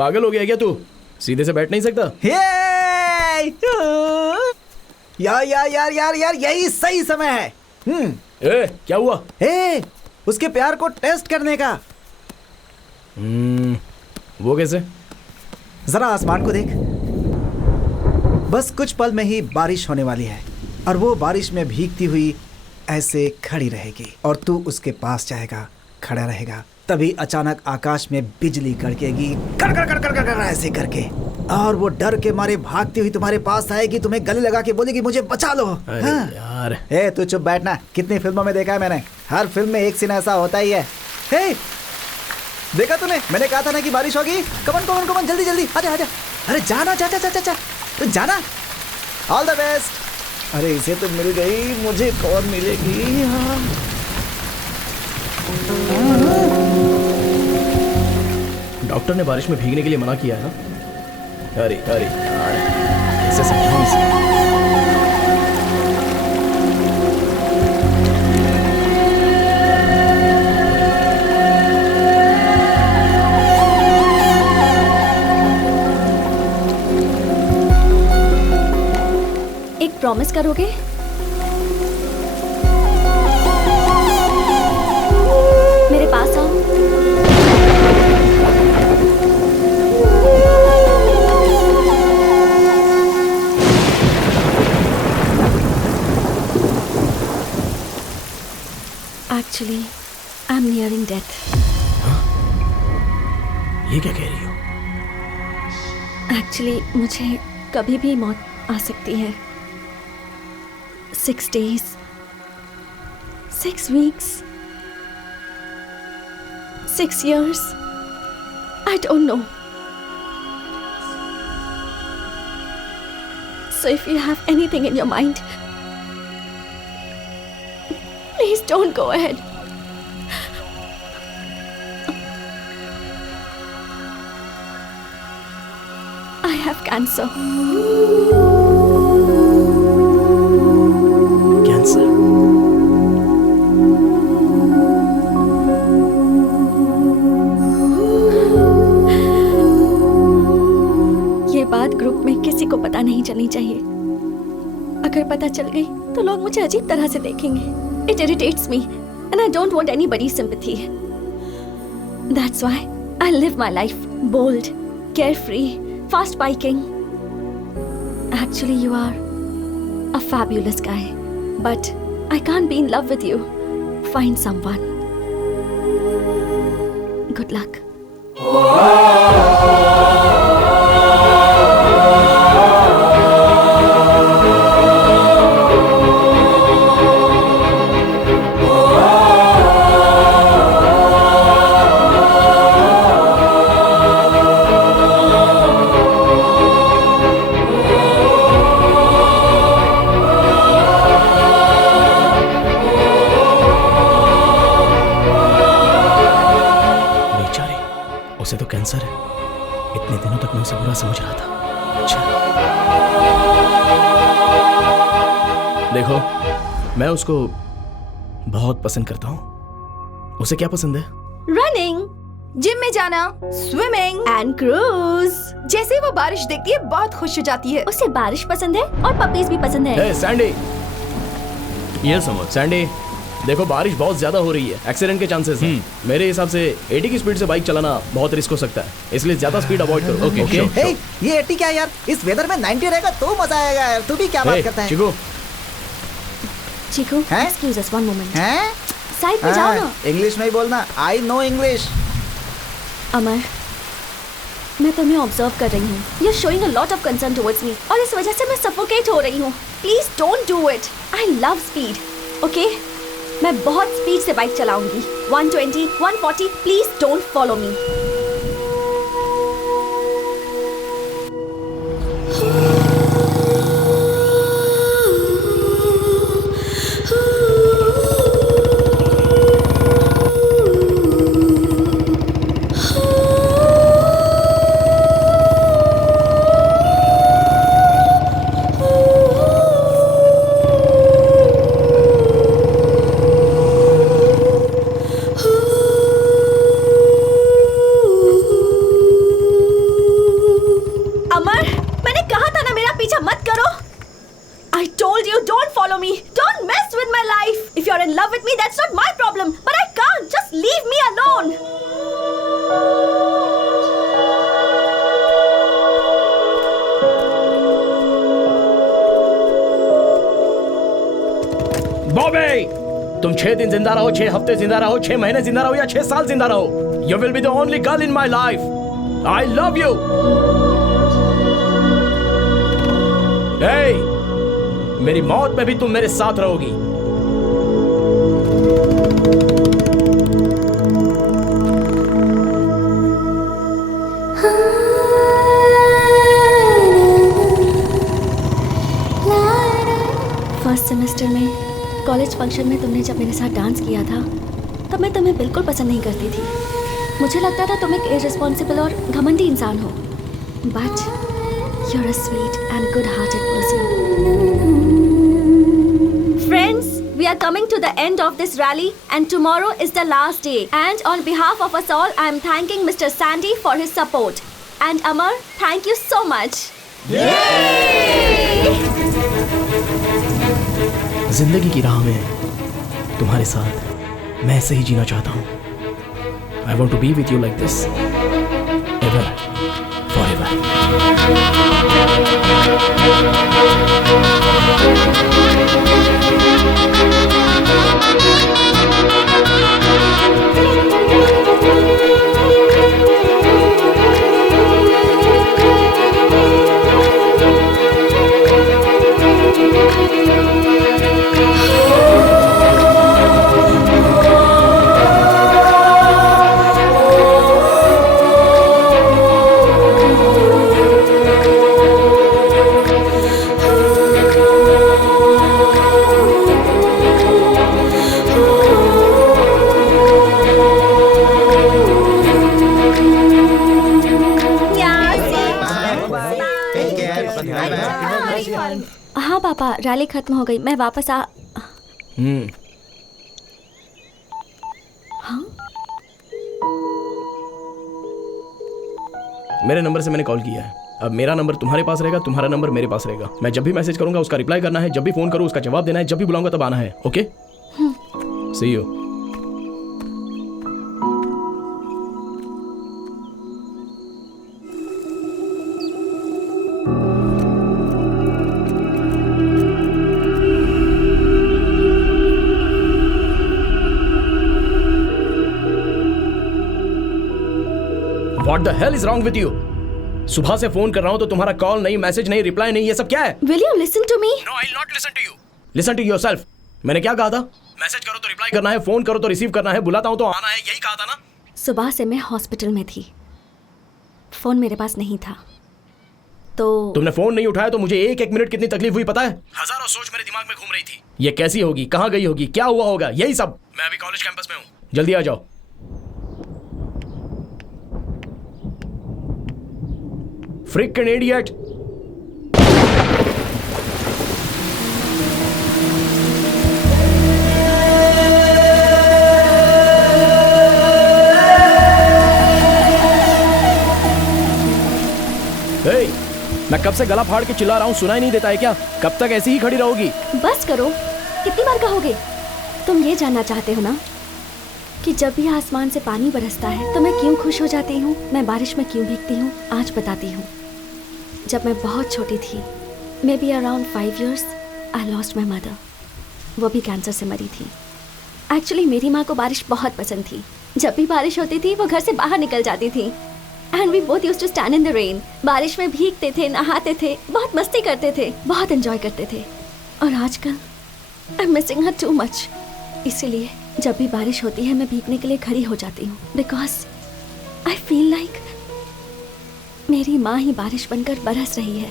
पागल हो गया क्या तू? सीधे से बैठ नहीं सकता? यार यही सही समय है। ए, क्या हुआ? उसके प्यार को टेस्ट करने का। वो कैसे? जरा आसमान को देख। बस कुछ पल में ही बारिश होने वाली है और वो बारिश में भीगती हुई ऐसे खड़ी रहेगी और तू उसके पास जाएगा, खड़ा रहेगा। तभी अचानक आकाश में बिजली कड़केगी, कर कर कर कर कर कर ऐसे करके, और वो डर के मारे भागती हुई तुम्हारे पास आएगी, तुम्हें गले लगा के बोलेगी मुझे बचा लो। यार तू चुप बैठना। कितनी फिल्मों में देखा है मैंने, हर फिल्म में एक सीन ऐसा होता ही है। देखा तूने? मैंने कहा था ना कि बारिश होगी। कमन जल्दी जल्दी आजा आजा। अरे जाना, जा जा जा जा, तो जाना। All the best. अरे इसे तो मिल गई, मुझे कौन मिलेगी? डॉक्टर ने बारिश में भीगने के लिए मना किया है ना? अरे अरे यार, ऐसे समझाऊं इसे? एक प्रॉमिस करोगे? मेरे पास आओ। Actually, I'm nearing death. ये क्या कह रही हो? Actually, मुझे कभी भी मौत आ सकती है। 6 days, 6 weeks, 6 years. I don't know. So if you have anything in your mind, please don't go ahead. I have cancer. Cancer? ये बात ग्रुप में किसी को पता नहीं चलनी चाहिए। अगर पता चल गई तो लोग मुझे अजीब तरह से देखेंगे। It irritates me and I don't want anybody's sympathy. That's why I live my life bold, carefree, fast biking. Actually, you are a fabulous guy, but I can't be in love with you. Find someone. Good luck. उसे तो कैंसर है। इतने दिनों तक मैं उसे बुरा समझ रहा था। अच्छा। देखो, मैं उसको बहुत पसंद करता हूँ। उसे क्या पसंद है? रनिंग, जिम में जाना, स्विमिंग एंड क्रूज। जैसे ही वो बारिश देखती है बहुत खुश हो जाती है। उसे बारिश पसंद है और पपीज भी पसंद है। Hey, सैंडी, ये समझ। सैंडी, देखो बारिश बहुत ज्यादा हो रही है, एक्सीडेंट के चांसेस हैं। मेरे हिसाब से 80 की स्पीड से बाइक चलाना बहुत रिस्क हो सकता है, इसलिए ज्यादा स्पीड अवॉइड करो। ओके? ये 80 क्या यार, इस वेदर में 90 रहेगा तो मजा आएगा यार। तू भी क्या बात करता है? Chiku, excuse us one moment. Side में जाओ ना। इंग्लिश में ही बोलना। I know English. अमर, मैं तुम्हें ऑब्जर्व कर रही हूँ। You are showing a lot of concern towards me और इस वजह से मैं सफोकेट हो रही हूँ। Please don't do it. I love speed. Okay, मैं बहुत स्पीड से बाइक चलाऊंगी। 120, 140। Please don't follow me. told you, don't follow me. Don't mess with my life. If you're in love with me, that's not my problem. But I can't. Just leave me alone. Bobby, तुम 6 दिन जिंदा रहो, 6 हफ्ते जिंदा रहो, 6 महीने जिंदा रहो या 6 साल जिंदा रहो, you will be the only girl in my life. I love you. Hey, मेरी मौत में भी तुम मेरे साथ रहोगी. फर्स्ट सेमेस्टर में कॉलेज फंक्शन में तुमने जब मेरे साथ डांस किया था, तब मैं तुम्हें बिल्कुल पसंद नहीं करती थी. मुझे लगता था तुम एक इररिस्पॉन्सिबल और घमंडी इंसान हो. But you're a sweet and good-hearted person. Friends, we are coming to the end of this rally and tomorrow is the last day. And on behalf of us all, I am thanking Mr. Sandy for his support. And Amar, thank you so much. Yay! जिंदगी की राह में तुम्हारे साथ मैं ऐसे ही जीना चाहता हूँ. I want to be with you like this, ever, forever. हाँ पापा, रैली खत्म हो गई. मैं वापस आ. हाँ? मेरे नंबर से मैंने कॉल किया है. अब मेरा नंबर तुम्हारे पास रहेगा, तुम्हारा नंबर मेरे पास रहेगा. मैं जब भी मैसेज करूंगा उसका रिप्लाई करना है, जब भी फोन करूँ उसका जवाब देना है, जब भी बुलाऊंगा तब आना है. Okay? See you. What the hell is wrong with you? सुबह से फोन कर रहा हूं तो तुम्हारा कॉल नहीं, मैसेज नहीं, रिप्लाई नहीं, ये सब क्या है? Will you listen to me? No, I'll not listen to you. Listen to yourself. मैंने क्या कहा था? मैसेज करो तो रिप्लाई करना है, फोन करो तो रिसीव करना है, बुलाता हूं तो आना है, यही कहा था ना? सुबह से मैं हॉस्पिटल में थी, फोन मेरे पास नहीं था. तो तुमने फोन नहीं उठाया तो मुझे एक मिनट कितनी तकलीफ हुई पता है? हजारों सोच मेरे दिमाग में घूम रही थी. ये कैसी होगी, कहाँ गई होगी, क्या हुआ होगा, यही सब. मैं अभी कॉलेज कैंपस में हूँ, जल्दी आ जाओ. Freaking idiot! Hey, मैं कब से गला फाड़ के चिल्ला रहा हूँ, सुनाई नहीं देता है क्या? कब तक ऐसी ही खड़ी रहोगी? बस करो, कितनी बार कहोगे? तुम ये जानना चाहते हो ना कि जब भी आसमान से पानी बरसता है तो मैं क्यों खुश हो जाती हूँ, मैं बारिश में क्यों भीगती हूँ? आज बताती हूँ. जब मैं बहुत छोटी थी, may be around 5 years, I lost my mother. वो भी कैंसर से मरी थी. एक्चुअली मेरी माँ को बारिश बहुत पसंद थी. जब भी बारिश होती थी वो घर से बाहर निकल जाती थी. And we both used to stand in the rain. बारिश में भीगते थे, नहाते थे, बहुत मस्ती करते थे, बहुत एंजॉय करते थे. और आजकल I am missing her too much. इसीलिए जब भी बारिश होती है मैं भीगने के लिए खड़ी हो जाती हूँ. बिकॉज आई फील लाइक मेरी माँ ही बारिश बनकर बरस रही है.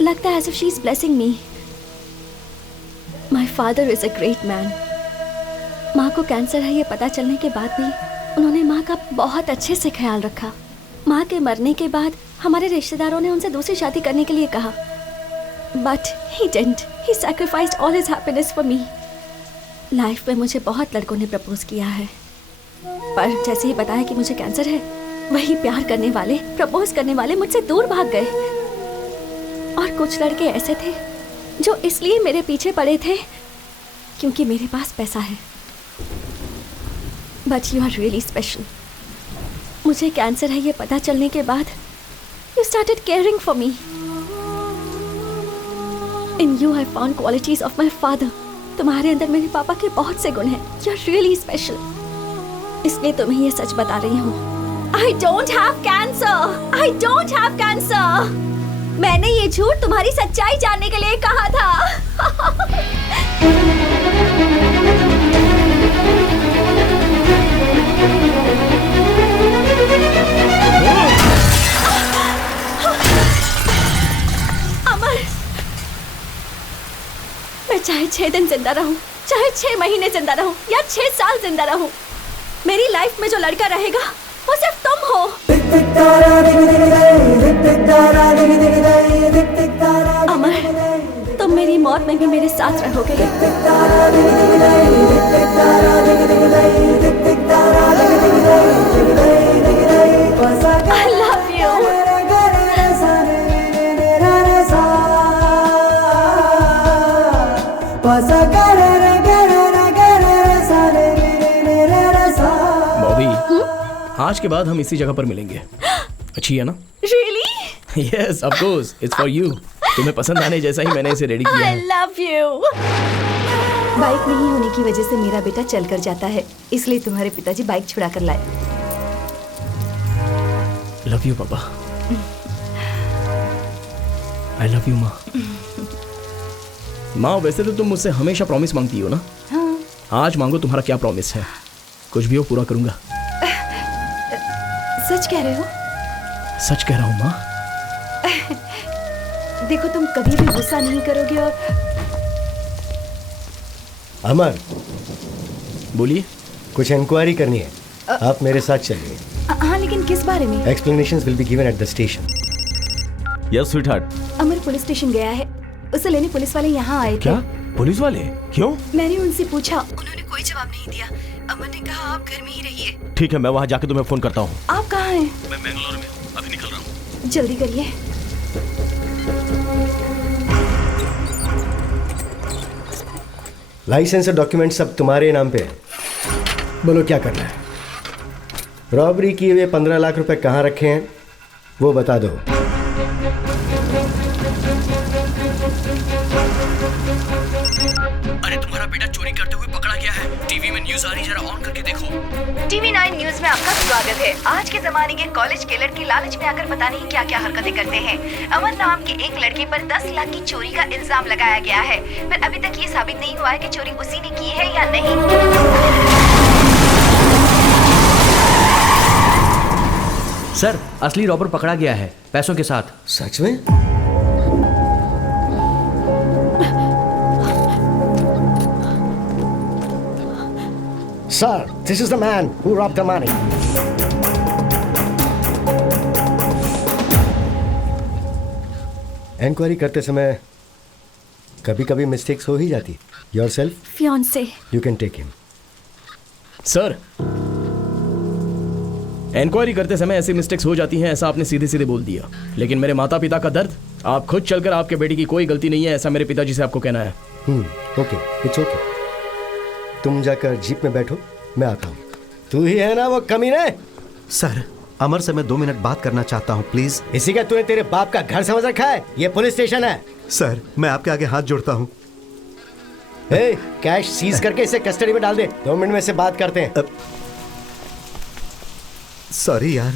लगता है as if she is blessing me. My father is a great man. माँ को कैंसर है ये पता चलने के बाद भी उन्होंने माँ का बहुत अच्छे से ख्याल रखा. माँ के मरने के बाद हमारे रिश्तेदारों ने उनसे दूसरी शादी करने के लिए कहा. But he didn't. He sacrificed all his happiness for me. Life में मुझे बहुत लड़कों ने प्रपोज किया है, पर जैसे ही बताया कि मुझे कैंसर है, वही प्यार करने वाले, प्रपोज करने वाले मुझसे दूर भाग गए. और कुछ लड़के ऐसे थे जो इसलिए मेरे पीछे पड़े थे क्योंकि मेरे पास पैसा है। But you are really special. मुझे कैंसर है ये पता चलने के बाद you started caring for me. In you I found qualities of my father. तुम्हारे अंदर मेरे पापा के बहुत से गुण हैं। यू आर रियली स्पेशल, इसलिए तुम्हें ये सच बता रही हूँ। I don't have cancer. I don't have cancer. मैंने ये झूठ तुम्हारी सच्चाई जानने के लिए कहा था। अमर, मैं चाहे 6 दिन जिंदा रहूं, चाहे 6 महीने जिंदा रहूं या 6 साल जिंदा रहूं, मेरी लाइफ में जो लड़का रहेगा वो सिर्फ तुम हो। अमर, तुम मेरी मौत में भी मेरे साथ रहोगे। I love you. आज के बाद हम इसी जगह पर मिलेंगे। अच्छी है ना? Really? Yes, of course. It's for you. तुम्हें पसंद आने जैसा ही मैंने इसे रेडी किया है। I love you. बाइक नहीं होने की वजह से मेरा बेटा चल कर जाता है, इसलिए तुम्हारे पिताजी बाइक छुड़ा कर लाए। Love you, पापा। I love you, माँ। माँ, वैसे तो तुम मुझसे हमेशा प्रॉमिस मांगती हो ना? हाँ। आज मांगो, तुम्हारा क्या प्रॉमिस है? कुछ भी हो, पूरा करूंगा। सच कह रहे हो? सच कह रहा हूँ माँ। देखो, तुम कभी भी गुस्सा नहीं करोगे। और अमर, बोलिए। कुछ इंक्वायरी करनी है, आप मेरे साथ चलिए। हाँ, लेकिन किस बारे में? Explanations will be given at the station. Yes sweetheart. Amar police station गया है, उसे लेने पुलिस वाले यहाँ आए थे। क्या? पुलिस वाले? क्यों? मैंने उनसे पूछा, उन्होंने कोई जवाब नहीं दिया। अमर ने कहा आप घर में ही रहिए। ठीक है, मैं वहाँ जाके तुम्हें फोन करता हूँ। आप कहाँ हैं? मैं बेंगलोर में हूँ, अभी निकल रहा हूँ। जल्दी करिए। लाइसेंस और डॉक्यूमेंट सब तुम्हारे नाम पे है। बोलो क्या करना है? रॉबरी किए हुए 15 लाख रुपए कहाँ रखे हैं वो बता दो। अरे तुम्हारा बेटा चोरी करते हुए पकड़ा गया है। टीवी में न्यूज़ आ रही, जरा ऑन करके देखो। TV 9 न्यूज में आपका स्वागत है। आज के जमाने के कॉलेज के लड़के लालच में आकर पता नहीं क्या क्या हरकतें करते हैं। अमर नाम के एक लड़के पर 10 लाख की चोरी का इल्जाम लगाया गया है, पर अभी तक ये साबित नहीं हुआ है कि चोरी उसी ने की है या नहीं। सर, असली रॉबर पकड़ा गया है, पैसों के साथ। सच में? Sir, this is the man who robbed the money. Inquiry करते समय कभी-कभी मिस्टेक्स हो ही जाती। Yourself? Fiancé. You can take him. Sir, inquiry करते समय ऐसी मिस्टेक्स हो जाती हैं, ऐसा आपने सीधे सीधे बोल दिया। लेकिन मेरे माता पिता का दर्द, आप खुद चलकर आपके बेटी की कोई गलती नहीं है, ऐसा मेरे पिताजी से आपको कहना है। Okay, it's okay. तुम जाकर जीप में बैठो, मैं आता हूँ। तू ही है ना वो कमीने? सर, अमर से मैं 2 मिनट बात करना चाहता हूँ, प्लीज। इसी का तूने तेरे बाप का घर समझ रखा है? ये पुलिस स्टेशन है। सर, मैं आपके आगे हाथ जोड़ता हूँ। कैश सीज करके इसे कस्टडी में डाल दे। 2 मिनट में से बात करते हैं। सॉरी यार,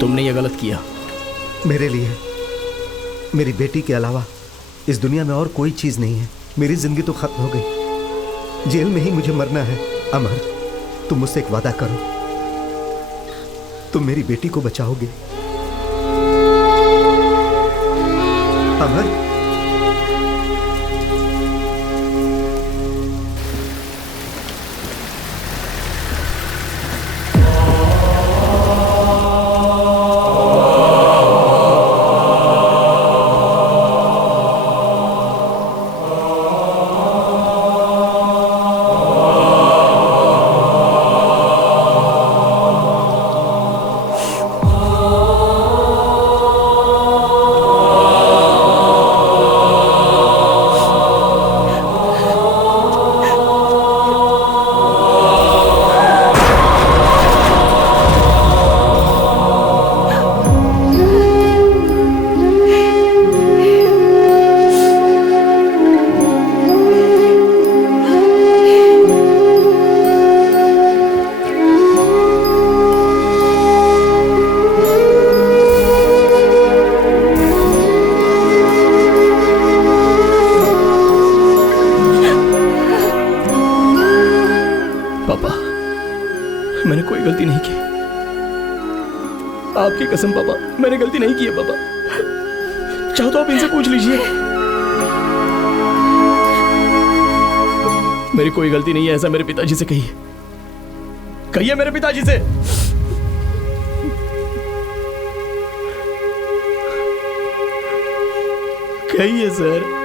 तुमने ये गलत किया। मेरे लिए मेरी बेटी के अलावा इस दुनिया में और कोई चीज नहीं है। मेरी जिंदगी तो खत्म हो गई, जेल में ही मुझे मरना है। अमर, तुम मुझसे एक वादा करो, तुम मेरी बेटी को बचाओगे। अमर, आपकी कसम पापा, मैंने गलती नहीं की है पापा। चाहो तो आप इनसे पूछ लीजिए, मेरी कोई गलती नहीं है, ऐसा मेरे पिताजी से कहिए, कहिए मेरे पिताजी से। कहिए सर।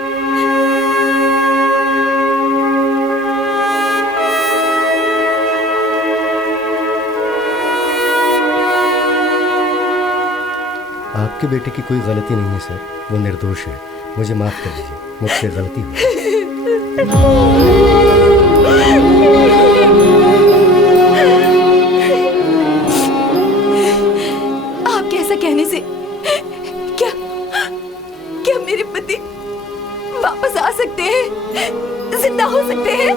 आपके बेटे की कोई गलती नहीं है सर, वो निर्दोष है। मुझे माफ कर दीजिए, मुझसे गलती हुई। आपके ऐसा कहने से क्या मेरे पति वापस आ सकते हैं, जिंदा हो सकते हैं?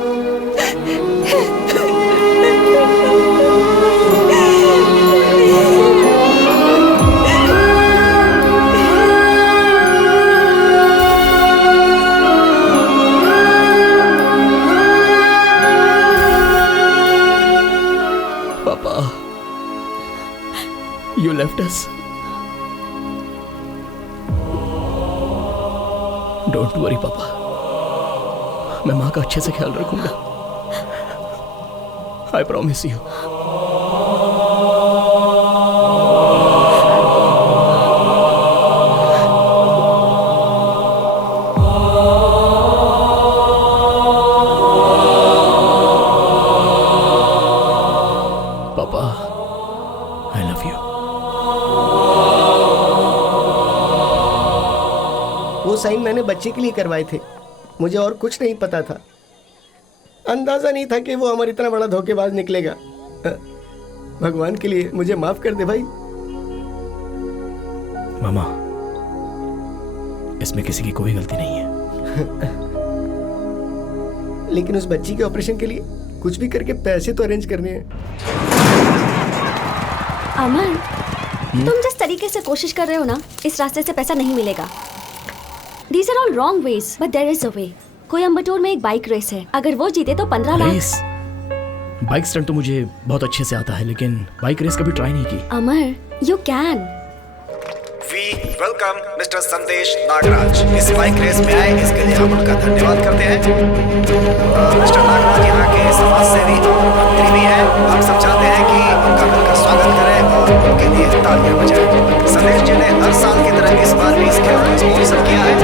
You left us. Don't worry पापा, मैं माँ का अच्छे से ख्याल रखूंगा। I promise you. पापा, I love you. वो साइन मैंने बच्चे के लिए करवाए थे, मुझे और कुछ नहीं पता था। अंदाजा नहीं था कि वो हमारा इतना बड़ा धोखेबाज निकलेगा। भगवान के लिए मुझे माफ कर दे भाई। मामा, इसमें किसी की कोई गलती नहीं है। लेकिन उस बच्ची के ऑपरेशन के लिए कुछ भी करके पैसे तो अरेंज करने हैं। अमन, तुम जिस तरीके से कोशिश कर रहे हो ना, इस रास्ते से पैसा नहीं मिलेगा। These are all wrong ways, but there is a way. Coimbatore में एक बाइक रेस है, अगर वो जीते तो 15 लाख। रेस? बाइक स्टंट तो मुझे बहुत अच्छे से आता है, लेकिन बाइक रेस कभी ट्राई नहीं की। अमर, you can. We welcome Mr. संदेश नागराज इस बाइक रेस में आए, इसके लिए हम उनका धन्यवाद करते हैं। मिस्टर नागराज यहाँ के समाज सेवी और मंत्री भी हैं। हम सब चाहते हैं कि उनका मिलकर स्वागत करें और उनके लिए तालियां बजाएं। संदेश जी ने हर साल की तरह इस बार भी इस खेल को स्पॉन्सर किया है।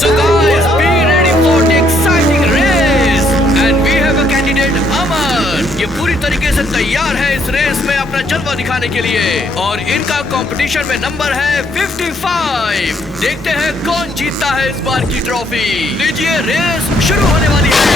So guys, be ready for the exciting race and we have a candidate अमन। ये पूरी तरीके से तैयार है इस रेस में अपना जलवा दिखाने के लिए और इनका कंपटीशन में नंबर है 55। देखते हैं कौन जीतता है इस बार की ट्रॉफी। लीजिए, रेस शुरू होने वाली है।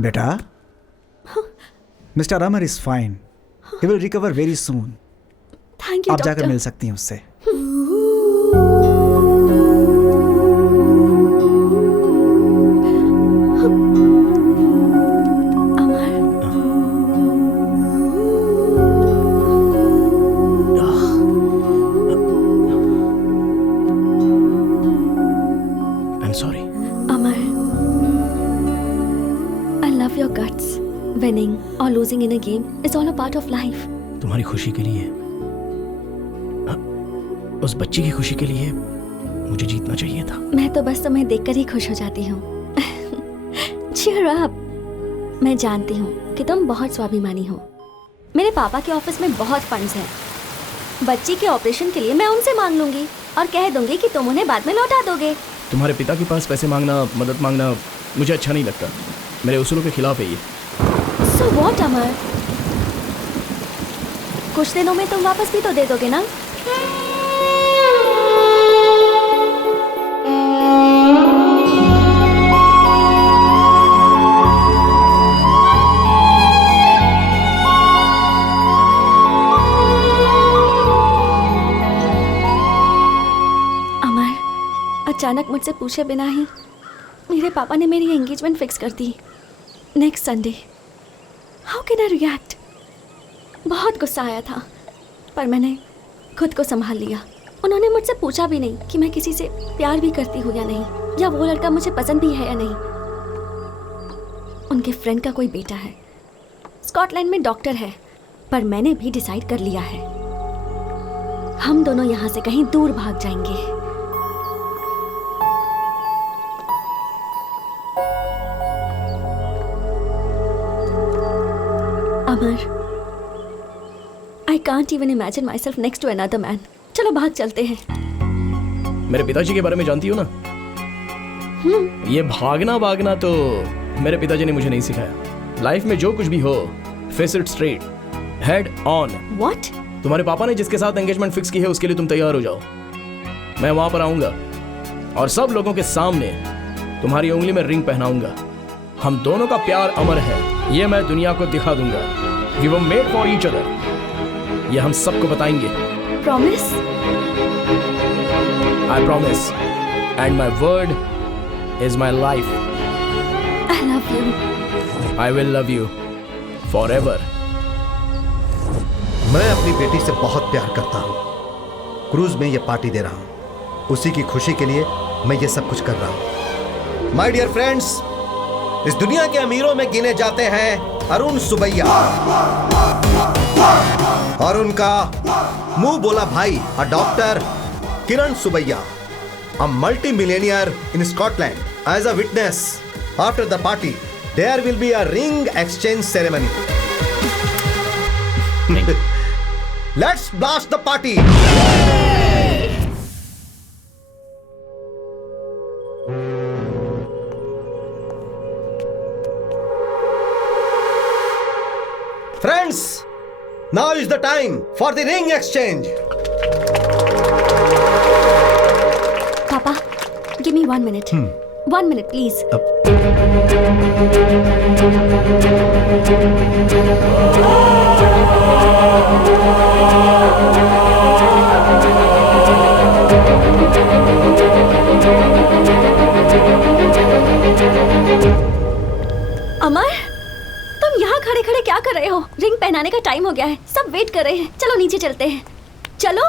बेटा, mister Amar is fine, he will recover very soon. Thank you आप जाकर डॉक्टर। मिल सकती हैं उससे। I'm sorry. Amar, I love your guts. Winning or losing in a game is all a part of life. तुम्हारी खुशी के लिए, उस बच्ची की खुशी के लिए मुझे जीतना चाहिए था। मैं तो बस तुम्हें देखकर ही खुश हो जाती हूँ। Cheer up. मैं जानती हूँ कि तुम बहुत स्वाभिमानी हो। मेरे पापा के ऑफिस में बहुत फंड्स हैं। बच्ची के ऑपरेशन के लिए मैं उनसे मांग लूंगी और कह दूंगी कि तुम उन्हें बाद में लौटा दोगे। तुम्हारे पिता के पास पैसे मांगना, मदद मांगना मुझे अच्छा नहीं लगता। मेरे उसूलों के खिलाफ है ये। So what, अमर? कुछ दिनों में तुम वापस भी तो दे दोगे ना? अचानक मुझसे पूछे बिना ही मेरे पापा ने मेरी एंगेजमेंट फिक्स कर दी next Sunday. How can I react? बहुत गुस्सा आया था, पर मैंने खुद को संभाल लिया। उन्होंने मुझसे पूछा भी नहीं कि मैं किसी से प्यार भी करती हूँ या नहीं, या वो लड़का मुझे पसंद भी है या नहीं। उनके फ्रेंड का कोई बेटा है, स्कॉटलैंड में डॉक्टर है, पर मैंने भी डिसाइड कर लिया है हम दोनों यहाँ से कहीं दूर भाग जाएंगे। अमर, I can't even imagine myself next to another man. चलो भाग चलते हैं। मेरे पिताजी के बारे में जानती हो ना? ये भागना भागना तो मेरे पिताजी ने मुझे नहीं सिखाया। लाइफ में जो कुछ भी हो, face it straight, head on. What? तुम्हारे पापा ने जिसके साथ एंगेजमेंट फिक्स की है उसके लिए तुम तैयार हो जाओ। मैं वहां पर आऊंगा और सब लोगों के सामने तुम्हारी उंगली में रिंग पहनाऊंगा। हम दोनों का प्यार अमर है, ये मैं दुनिया को दिखा दूंगा। We were made for each other. ये हम सबको बताएंगे। Promise? I promise. And my word is my life. I love you. I will love you forever. मैं अपनी बेटी से बहुत प्यार करता हूँ। क्रूज में ये पार्टी दे रहा हूँ। उसी की खुशी के लिए मैं ये सब कुछ कर रहा हूँ। माय डियर फ्रेंड्स, इस दुनिया के अमीरों में गिने जाते हैं अरुण सुबैया और उनका मुंह बोला भाई doctor Kiran Subbaiah, a multi-millionaire in Scotland. As a witness, after the party, there will be a ring exchange ceremony. Let's blast the party. Friends, now is the time for the ring exchange. Papa, give me 1 minute. 1 minute, please. अमर, तुम यहाँ खड़े खड़े क्या कर रहे हो? रिंग पहनाने का टाइम हो गया है, सब वेट कर रहे हैं। चलो नीचे चलते हैं, चलो।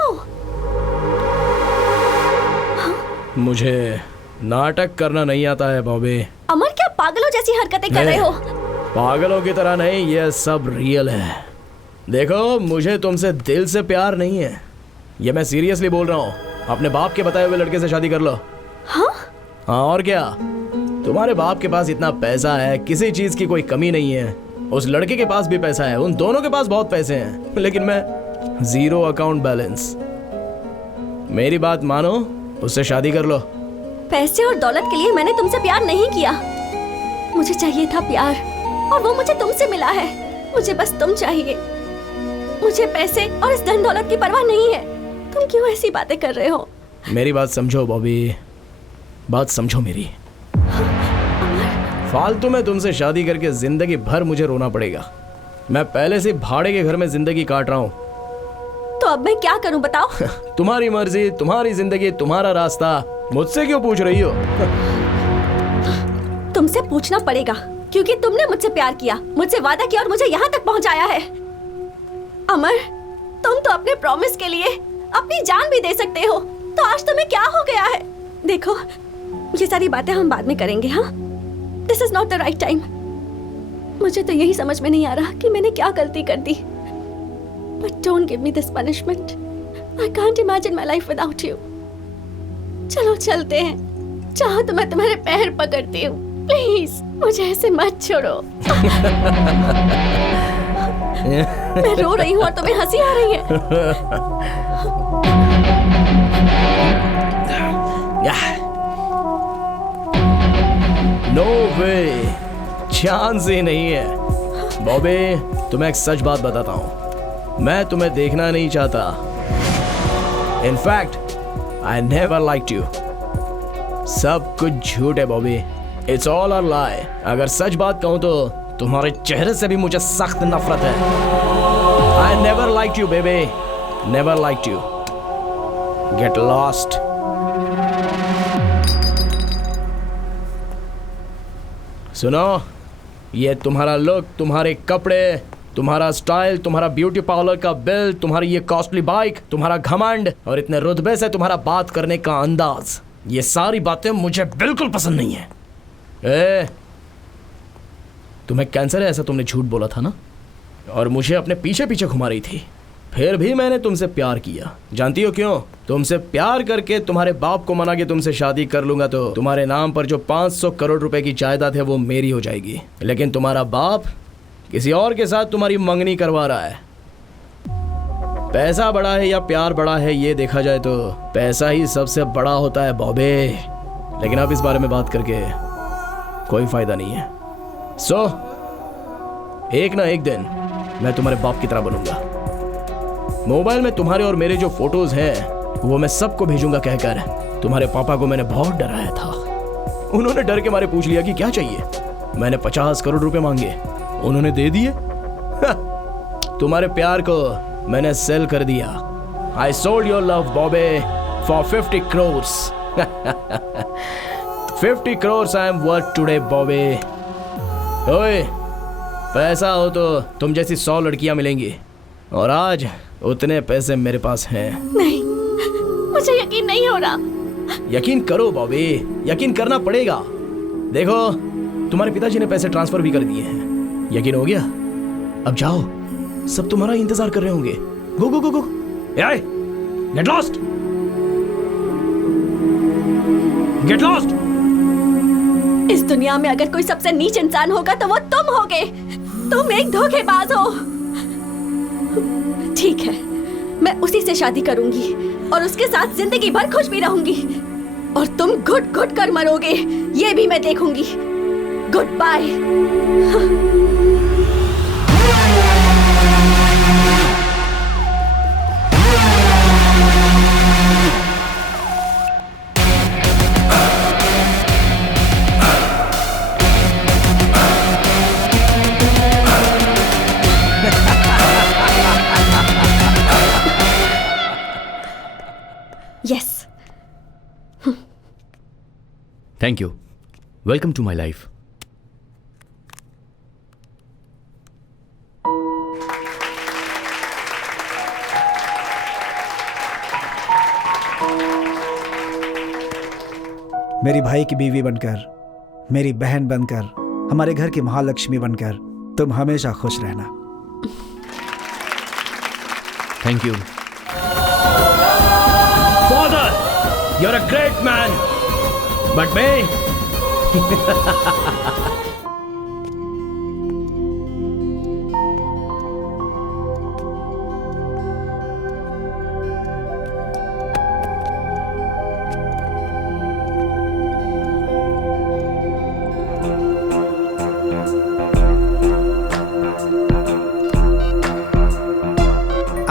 मुझे नाटक करना नहीं आता है बॉबी। अमर, क्या पागलों जैसी हरकतें कर रहे हो? पागलों की तरह नहीं, ये सब रियल है। देखो, मुझे तुमसे दिल से प्यार नहीं है, ये मैं सीरियसली बोल रहा हूँ। अपने बाप के बताए हुए लड़के से शादी कर लो। हाँ? हाँ और क्या, तुम्हारे बाप के पास इतना पैसा है, किसी चीज की कोई कमी नहीं है। उस लड़के के पास भी पैसा है, उन दोनों के पास बहुत पैसे हैं, लेकिन मैं जीरो अकाउंट बैलेंस। मेरी बात मानो, उससे शादी कर लो। पैसे और दौलत के लिए मैंने तुमसे प्यार नहीं किया। मुझे चाहिए था प्यार, और वो मुझे तुमसे मिला है। मुझे बस तुम चाहिए। मुझे पैसे और इस धन दौलत की परवाह नहीं है। तुम क्यों ऐसी बातें कर रहे हो? मेरी बात समझो बॉबी, बात समझो मेरी। फालतू में तुमसे शादी करके जिंदगी भर मुझे रोना पड़ेगा। मैं पहले से भाड़े के घर में जिंदगी काट रहा हूँ। तो अब मैं क्या करूं बताओ? तुम्हारी मर्जी, तुम्हारी जिंदगी, तुम्हारा रास्ता, मुझसे क्यों पूछ रही हो? तुमसे पूछना पड़ेगा क्योंकि तुमने मुझसे प्यार किया, मुझसे वादा किया और मुझे यहाँ तक पहुँचाया है। अमर, तुम तो अपने प्रॉमिस के लिए अपनी जान भी दे सकते हो, तो आज तुम्हें क्या हो गया है? देखो, ये सारी बातें हम बाद में करेंगे, हाँ? This is not the right time. मुझे तो यही समझ में नहीं आ रहा कि मैंने क्या गलती कर दी। But don't give me this punishment. I can't imagine my life without you. चलो चलते हैं, चाहो तो मैं तुम्हारे पैर पकड़ती हूँ। प्लीज मुझे ऐसे मत छोड़ो। मैं रो रही हूँ और तुम्हें हंसी आ रही है। नो वे, चांस ही नहीं है। बॉबी, तुम्हें एक सच बात बताता हूँ, मैं तुम्हें देखना नहीं चाहता। In fact I never liked you. सब कुछ झूठ है बॉबी, इट्स ऑल अ लाई। अगर सच बात कहूँ तो तुम्हारे चेहरे से भी मुझे सख्त नफरत है। I never liked you baby, never liked you. Get lost. सुनो, ये तुम्हारा लुक, तुम्हारे कपड़े, तुम्हारा स्टाइल, तुम्हारा ब्यूटी पार्लर का बिल, तुम्हारी ये कॉस्टली बाइक, तुम्हारा घमंड और इतने रुतबे से तुम्हारा बात करने का अंदाज, ये सारी बातें मुझे बिल्कुल पसंद नहीं है। ए, तुम्हें कैंसर है ऐसा तुमने झूठ बोला था ना, और मुझे अपने पीछे पीछे घुमा रही थी। फिर भी मैंने तुमसे प्यार किया। जानती हो क्यों? तुमसे प्यार करके तुम्हारे बाप को मना के तुमसे शादी कर लूंगा तो तुम्हारे नाम पर जो 500 करोड़ रुपए की जायदाद है वो मेरी हो जाएगी। लेकिन तुम्हारा बाप किसी और के साथ तुम्हारी मंगनी करवा रहा है। पैसा बड़ा है या प्यार बड़ा है, ये देखा जाए तो पैसा ही सबसे बड़ा होता है बॉबे। लेकिन अब इस बारे में बात करके कोई फायदा नहीं है। सो एक ना एक दिन मैं तुम्हारे बाप की तरह बनूंगा। मोबाइल में तुम्हारे और मेरे जो फोटोज हैं वो मैं सबको भेजूंगा कहकर तुम्हारे पापा को मैंने बहुत डराया था। उन्होंने डर के मारे पूछ लिया कि क्या चाहिए। मैंने 50 करोड़ रुपए मांगे, उन्होंने दे दिए। तुम्हारे प्यार को मैंने सेल कर दिया। I sold your love Bobby for 50 crores। 50 crores I am worth today Bobby. ओए, पैसा हो तो तुम जैसी 100 लड़कियां मिलेंगी, और आज उतने पैसे मेरे पास हैं। नहीं, मुझे यकीन नहीं हो रहा। यकीन करो बॉबी, यकीन करना पड़ेगा। देखो, तुम्हारे पिताजी ने पैसे ट्रांसफर भी कर दिए हैं। यकीन हो गया? अब जाओ, सब तुम्हारा इंतजार कर रहे होंगे। Go go go go, get lost, get lost. इस दुनिया में अगर कोई सबसे नीच इंसान होगा तो वो तुम होगे। तुम एक धोखेबाज हो। ठीक है, मैं उसी से शादी करूंगी और उसके साथ जिंदगी भर खुश भी रहूंगी, और तुम घुट घुट कर मरोगे ये भी मैं देखूंगी। Goodbye. Yes. Thank you. Welcome to my life. मेरी भाई की बीवी बनकर, मेरी बहन बनकर, हमारे घर की महालक्ष्मी बनकर तुम हमेशा खुश रहना। Thank you. Father, you're a great man, but me?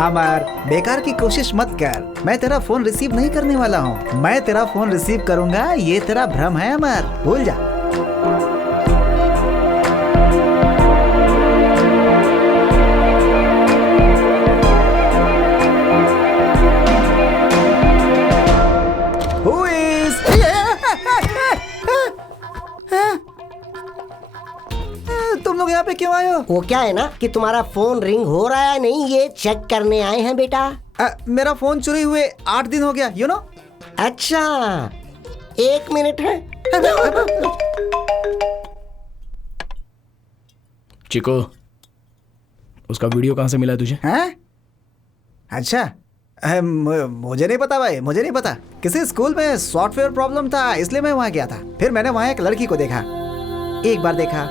अमर, बेकार की कोशिश मत कर। मैं तेरा फोन रिसीव नहीं करने वाला हूँ। मैं तेरा फोन रिसीव करूंगा, ये तेरा भ्रम है अमर, भूल जा। यहाँ पे क्यों आए हो? वो क्या है ना कि तुम्हारा फोन रिंग हो रहा है नहीं, ये चेक करने आए हैं बेटा। मेरा फोन चोरी हुए 8 दिन हो गया, यू नो। अच्छा, 1 मिनट है। चिको, उसका वीडियो कहाँ से मिला तुझे? हैं? अच्छा, मुझे नहीं पता भाई, मुझे नहीं पता। किसी स्कूल में सॉफ्टवेयर प्रॉब्लम था, इसलिए मैं वहाँ गया था। फिर मैंने वहाँ एक लड़की को देखा, 1 बार देखा,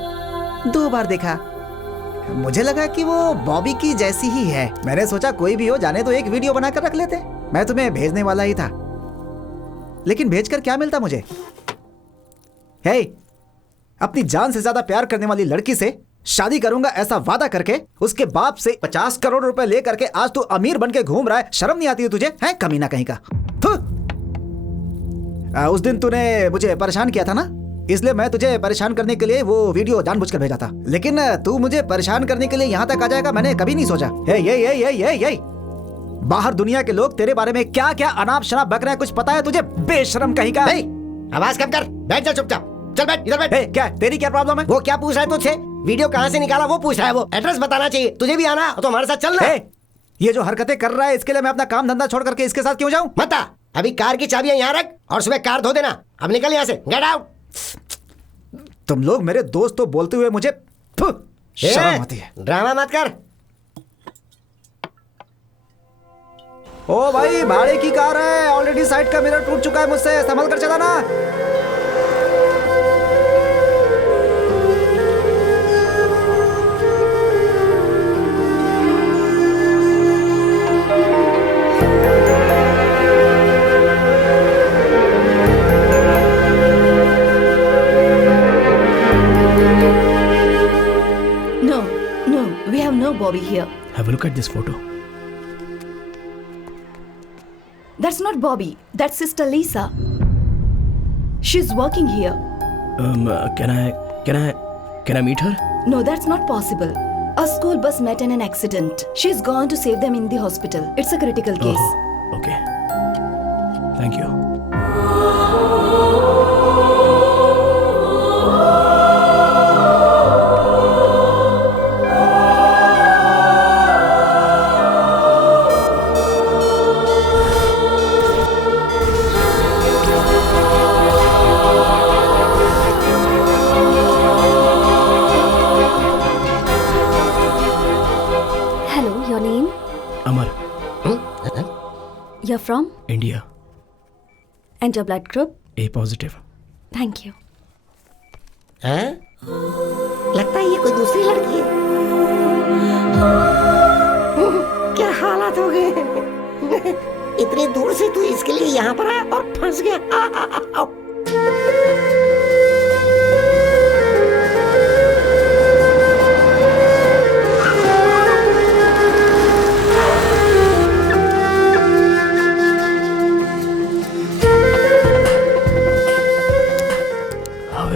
2 बार देखा, मुझे लगा कि वो बॉबी की जैसी ही है। मैंने सोचा कोई भी हो, जाने तो एक वीडियो बनाकर रख लेते। मैं तुम्हें भेजने वाला ही था, लेकिन भेजकर क्या मिलता मुझे? हे, अपनी जान से ज्यादा प्यार करने वाली लड़की से शादी करूंगा ऐसा वादा करके उसके बाप से 50 करोड़ रुपए लेकर के आज तू अमीर बन के घूम रहा है। शर्म नहीं आती है तुझे? है कमीना कहीं का। उस दिन तूने मुझे परेशान किया था ना, इसलिए मैं तुझे परेशान करने के लिए वो वीडियो जानबूझकर भेजा था। लेकिन तू मुझे परेशान करने के लिए यहाँ तक आ जाएगा, मैंने कभी नहीं सोचा। ये बाहर दुनिया के लोग तेरे बारे में क्या क्या अनाप शनाप बक रहे हैं, कुछ पता है तुझे? बेशरम कहीं का। आवाज कम कर, बैठ जा चुपचाप। चल बैठ, इधर बैठ। क्या तेरी क्या प्रॉब्लम है? वो क्या पूछ रहा है तुझसे? वीडियो कहाँ से निकाला वो पूछ रहा है। वो एड्रेस बताना चाहिए। तुझे भी आना तो हमारे साथ चलना। ये जो हरकतें कर रहा है इसके लिए मैं अपना काम धंधा छोड़ करके इसके साथ क्यों जाऊं? मत आ। अभी कार की चाबियां यहाँ रख और सुबह कार धो देना। अब निकल यहाँ से, गेट आउट। तुम लोग मेरे दोस्त तो बोलते हुए मुझे शर्म आती है। ड्रामा मत कर। ओ भाई, भाड़े की कार है, ऑलरेडी साइड का मिरर टूट चुका है मुझसे, संभल कर चलाना। Bobby here. Have a look at this photo. That's not Bobby. That's Sister Lisa. She's working here. Can I meet her? No, that's not possible. A school bus met in an accident. She's gone to save them in the hospital. It's a critical case. Oh, okay. Thank you. You're from? India. And your blood group? A positive. Thank you. हैं? लगता है ये कोई दूसरी लड़की है। क्या हालात हो गए? इतने दूर से तू इसके लिए यहाँ पर आया और फंस गया।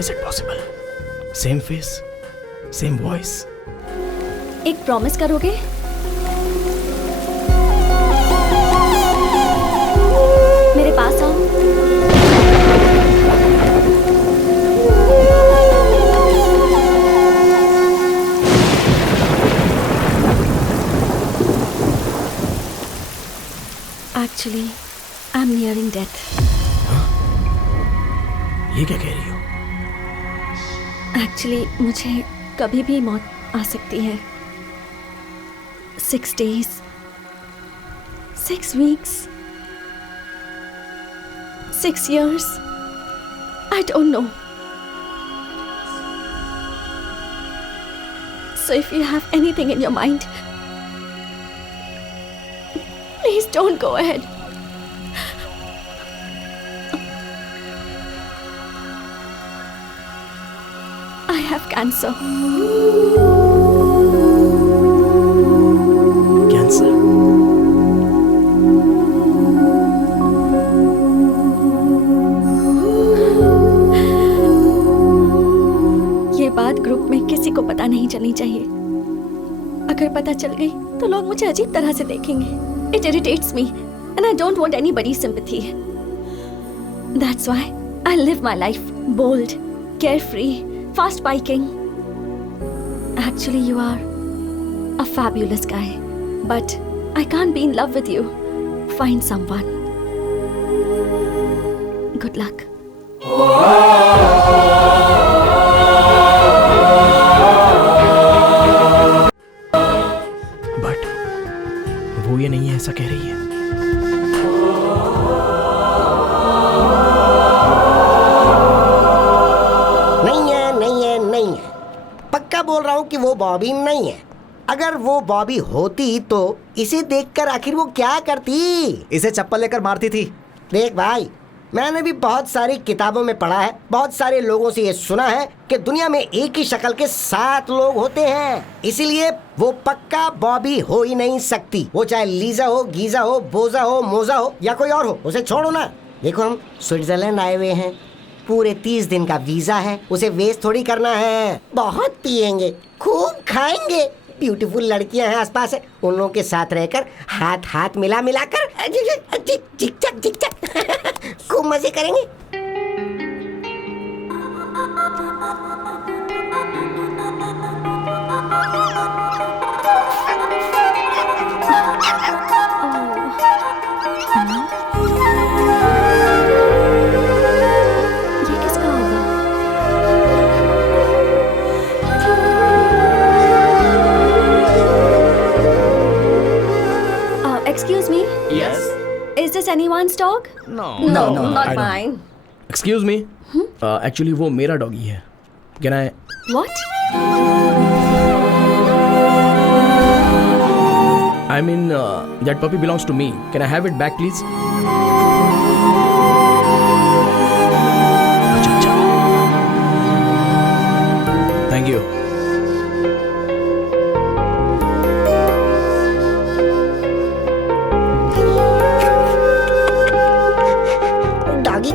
Is it possible? Same face, same voice. एक प्रॉमिस करोगे? मेरे पास आओ। Actually, I'm nearing death. ये क्या कह रही हो? एक्चुअली मुझे कभी भी मौत आ सकती है। 6 days, 6 weeks, 6 years, I don't know. So if you have anything in your mind, please don't go ahead. I have cancer. Cancer? ये बात ग्रुप में किसी को पता नहीं चलनी चाहिए। अगर पता चल गई तो लोग मुझे अजीब तरह से देखेंगे। It irritates me and I don't want anybody's sympathy. That's why I live my life bold, carefree, fast biking Actually, you are a fabulous guy, but I can't be in love with you. Find someone. Good luck. But वो ये नहीं है ऐसा कह रही है। नहीं है, पक्का बोल रहा हूँ कि वो बॉबी नहीं है। अगर वो बॉबी होती तो इसे देखकर आखिर वो क्या करती? इसे चप्पल लेकर मारती थी। देख भाई, मैंने भी बहुत सारी किताबों में पढ़ा है, बहुत सारे लोगों से ये सुना है कि दुनिया में एक ही शक्ल के 7 लोग होते हैं। इसीलिए वो पक्का बॉबी हो ही नहीं सकती। वो चाहे लीजा हो, गीजा हो, बोजा हो, मोजा हो या कोई और हो, उसे छोड़ो ना। देखो, हम स्विट्जरलैंड आए हुए हैं, पूरे 30 दिन का वीजा है, उसे वेस्ट थोड़ी करना है। बहुत पिएंगे, खूब खाएंगे, ब्यूटीफुल लड़कियां हैं आसपास है, उन लोगों के साथ रहकर हाथ हाथ मिला कर चिक चक खूब मजे करेंगे। Excuse me? Yes. Is this anyone's dog? No, not I don't. mine. Excuse me? Actually वो मेरा डॉगी है। Can I? What? I mean, that puppy belongs to me. Can I have it back, please? अच्छा। Thank you.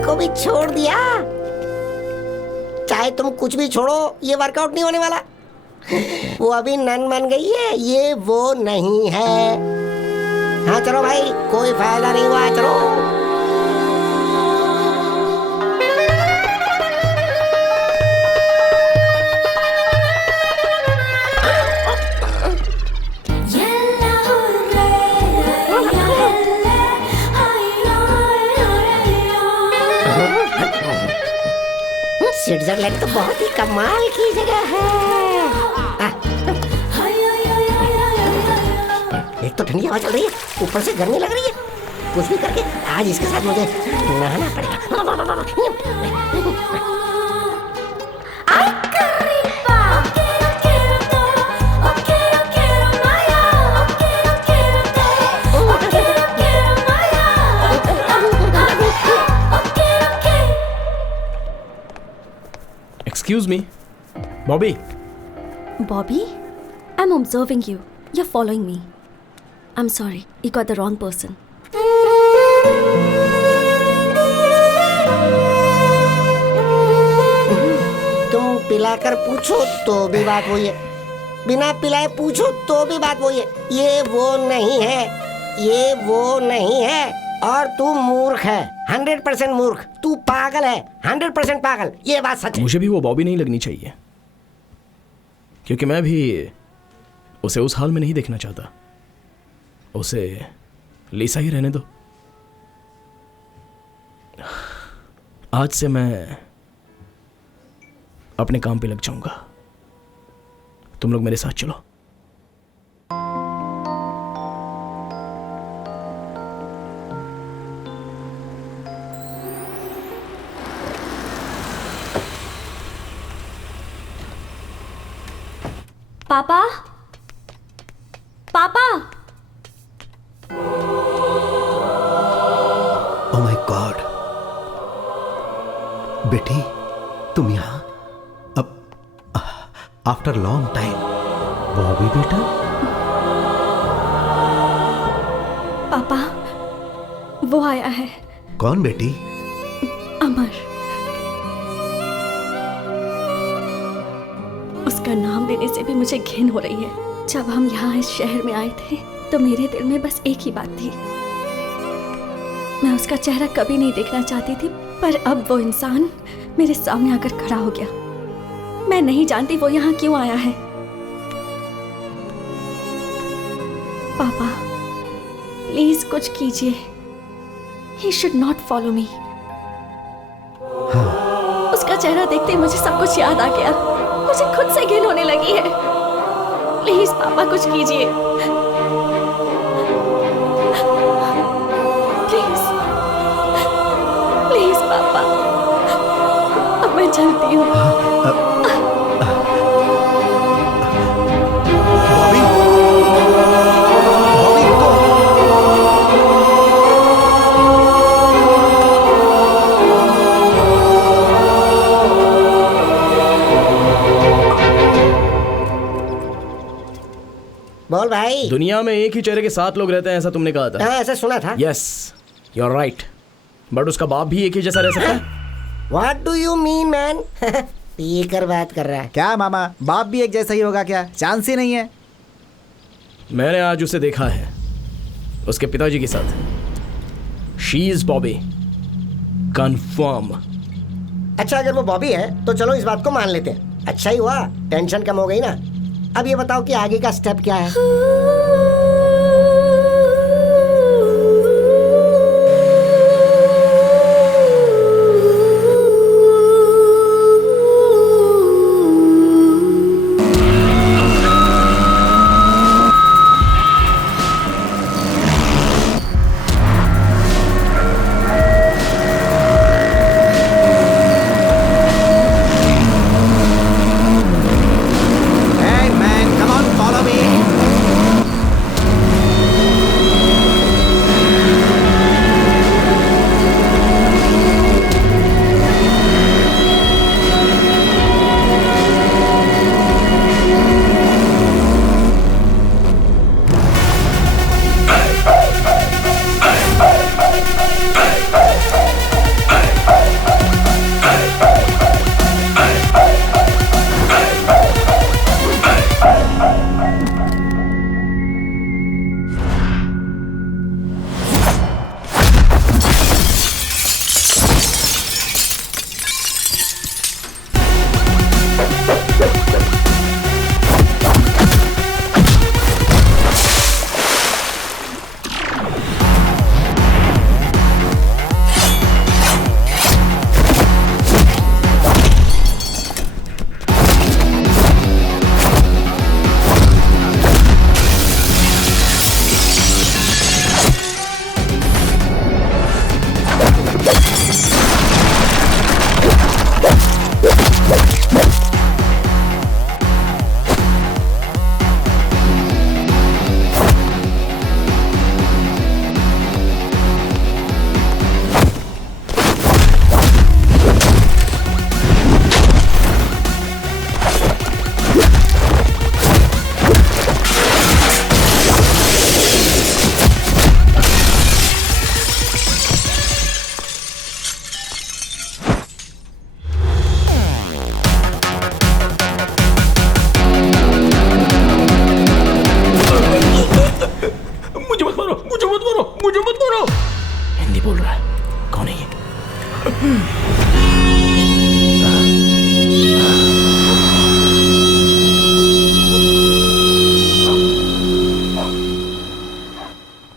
को भी छोड़ दिया। चाहे तुम कुछ भी छोड़ो, ये वर्कआउट नहीं होने वाला। वो अभी नन बन गई है, ये वो नहीं है। हाँ चलो भाई, कोई फायदा नहीं हुआ, चलो। स्विट्जरलैंड तो बहुत ही कमाल की जगह है। एक तो ठंडी हवा चल रही है, ऊपर से गर्मी लग रही है। कुछ भी करके आज इसके साथ मुझे नहाना पड़ेगा। Excuse me, Bobby. Bobby? I'm observing you. You're following me. I'm sorry, you got the wrong person. तुम पिलाकर पूछो तो भी बात वही है, बिना पिलाए पूछो तो भी बात वही है। ये वो नहीं है, ये वो नहीं है, और तू मूर्ख है, 100% मूर्ख। तू पागल है, 100% पागल। ये बात सच है। मुझे भी वो बॉबी नहीं लगनी चाहिए, क्योंकि मैं भी उसे उस हाल में नहीं देखना चाहता। उसे लीसा ही रहने दो। आज से मैं अपने काम पे लग जाऊंगा। तुम लोग मेरे साथ चलो। पापा, पापा। ओह माय गॉड, बेटी तुम यहाँ? अब आफ्टर लॉन्ग टाइम। बॉबी बेटा? पापा, वो आया है। कौन बेटी? अमर। उसका नाम लेने से भी मुझे घिन हो रही है। जब हम यहाँ इस शहर में आए थे तो मेरे दिल में बस एक ही बात थी, मैं उसका चेहरा कभी नहीं देखना चाहती थी, पर अब वो इंसान मेरे सामने आकर खड़ा हो गया। मैं नहीं जानती वो यहाँ क्यों आया है, पापा प्लीज कुछ कीजिए। He should not follow me. उसका चेहरा देखते ही मुझे सब कुछ याद आ गया। मुझे खुद से घिन होने लगी है। प्लीज पापा कुछ कीजिए। प्लीज प्लीज पापा, अब मैं चलती हूँ। बोल भाई। दुनिया में एक ही चेहरे के 7 लोग रहते हैं, ऐसा तुमने कहा था। हाँ, ऐसा सुना था। Yes, you are right. But उसका बाप भी एक ही जैसा रह सकता है। What do you mean, man? P कर बात कर रहा है क्या मामा? बाप भी एक जैसा ही होगा क्या? चांस ही नहीं है। मैंने आज उसे देखा है उसके पिताजी के साथ। She is Bobby, confirm. अच्छा, अगर वो बॉबी है तो चलो इस बात को मान लेते हैं। अच्छा ही हुआ, टेंशन कम हो गई ना। अब ये बताओ कि आगे का स्टेप क्या है?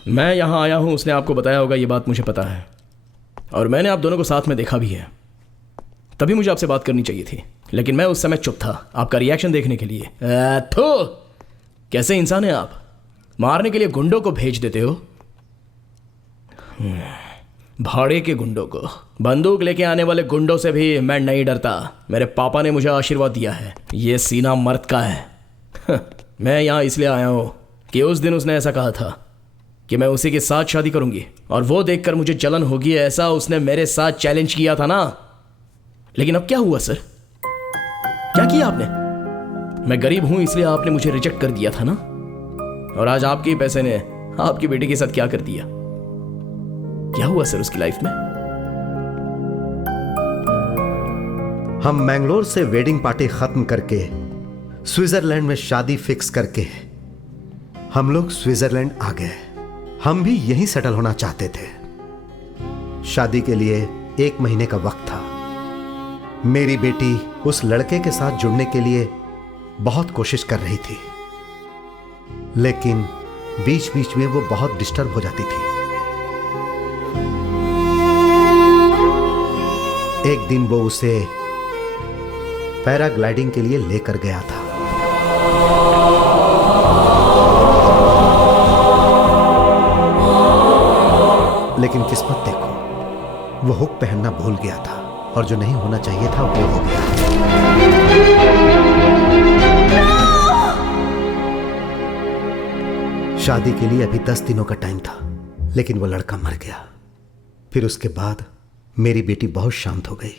मैं यहाँ आया हूँ, उसने आपको बताया होगा, ये बात मुझे पता है। और मैंने आप दोनों को साथ में देखा भी है। तभी मुझे आपसे बात करनी चाहिए थी, लेकिन मैं उस समय चुप था आपका रिएक्शन देखने के लिए। थो, कैसे इंसान है आप, मारने के लिए गुंडों को भेज देते हो। भाड़े के गुंडों को। बंदूक लेके आने वाले गुंडों से भी मैं नहीं डरता। मेरे पापा ने मुझे आशीर्वाद दिया है, ये सीना मर्द का है। मैं यहाँ इसलिए आया हूँ कि उस दिन उसने ऐसा कहा था कि मैं उसी के साथ शादी करूंगी, और वो देखकर मुझे जलन होगी, ऐसा उसने मेरे साथ चैलेंज किया था ना। लेकिन अब क्या हुआ सर, क्या किया आपने? मैं गरीब हूं इसलिए आपने मुझे रिजेक्ट कर दिया था ना, और आज आपके ही पैसे ने आपकी बेटी के साथ क्या कर दिया? क्या हुआ सर उसकी लाइफ में? हम मैंगलोर से वेडिंग पार्टी खत्म करके स्विट्जरलैंड में शादी फिक्स करके हम लोग स्विट्जरलैंड आ गए। हम भी यहीं सेटल होना चाहते थे। शादी के लिए 1 महीने का वक्त था। मेरी बेटी उस लड़के के साथ जुड़ने के लिए बहुत कोशिश कर रही थी, लेकिन बीच बीच में वो बहुत डिस्टर्ब हो जाती थी। एक दिन वो उसे पैराग्लाइडिंग के लिए लेकर गया था। लेकिन किस्मत देखो, वो हुक पहनना भूल गया था और जो नहीं होना चाहिए था वो हो गया। शादी के लिए अभी 10 दिनों का टाइम था, लेकिन वो लड़का मर गया। फिर उसके बाद मेरी बेटी बहुत शांत हो गई।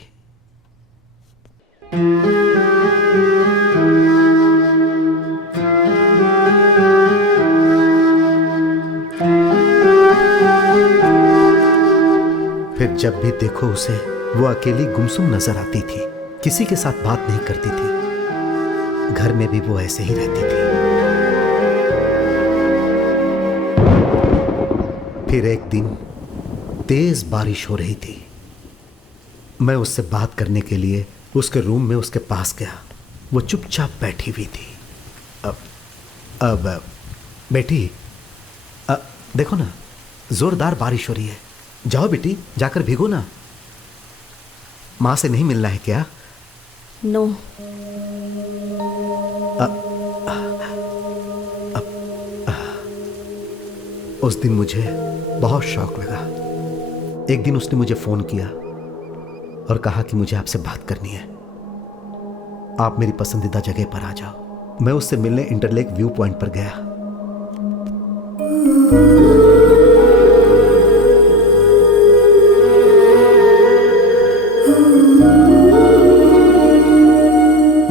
फिर जब भी देखो उसे, वो अकेली गुमसुम नजर आती थी, किसी के साथ बात नहीं करती थी। घर में भी वो ऐसे ही रहती थी। फिर एक दिन तेज बारिश हो रही थी। मैं उससे बात करने के लिए उसके रूम में उसके पास गया। वो चुपचाप बैठी हुई थी। अब बेटी, देखो ना, जोरदार बारिश हो रही है। जाओ बेटी, जाकर भीगो ना। माँ से नहीं मिलना है क्या? नो। उस दिन मुझे बहुत शौक लगा। एक दिन उसने मुझे फोन किया और कहा कि मुझे आपसे बात करनी है, आप मेरी पसंदीदा जगह पर आ जाओ। मैं उससे मिलने इंटरलेक व्यू पॉइंट पर गया।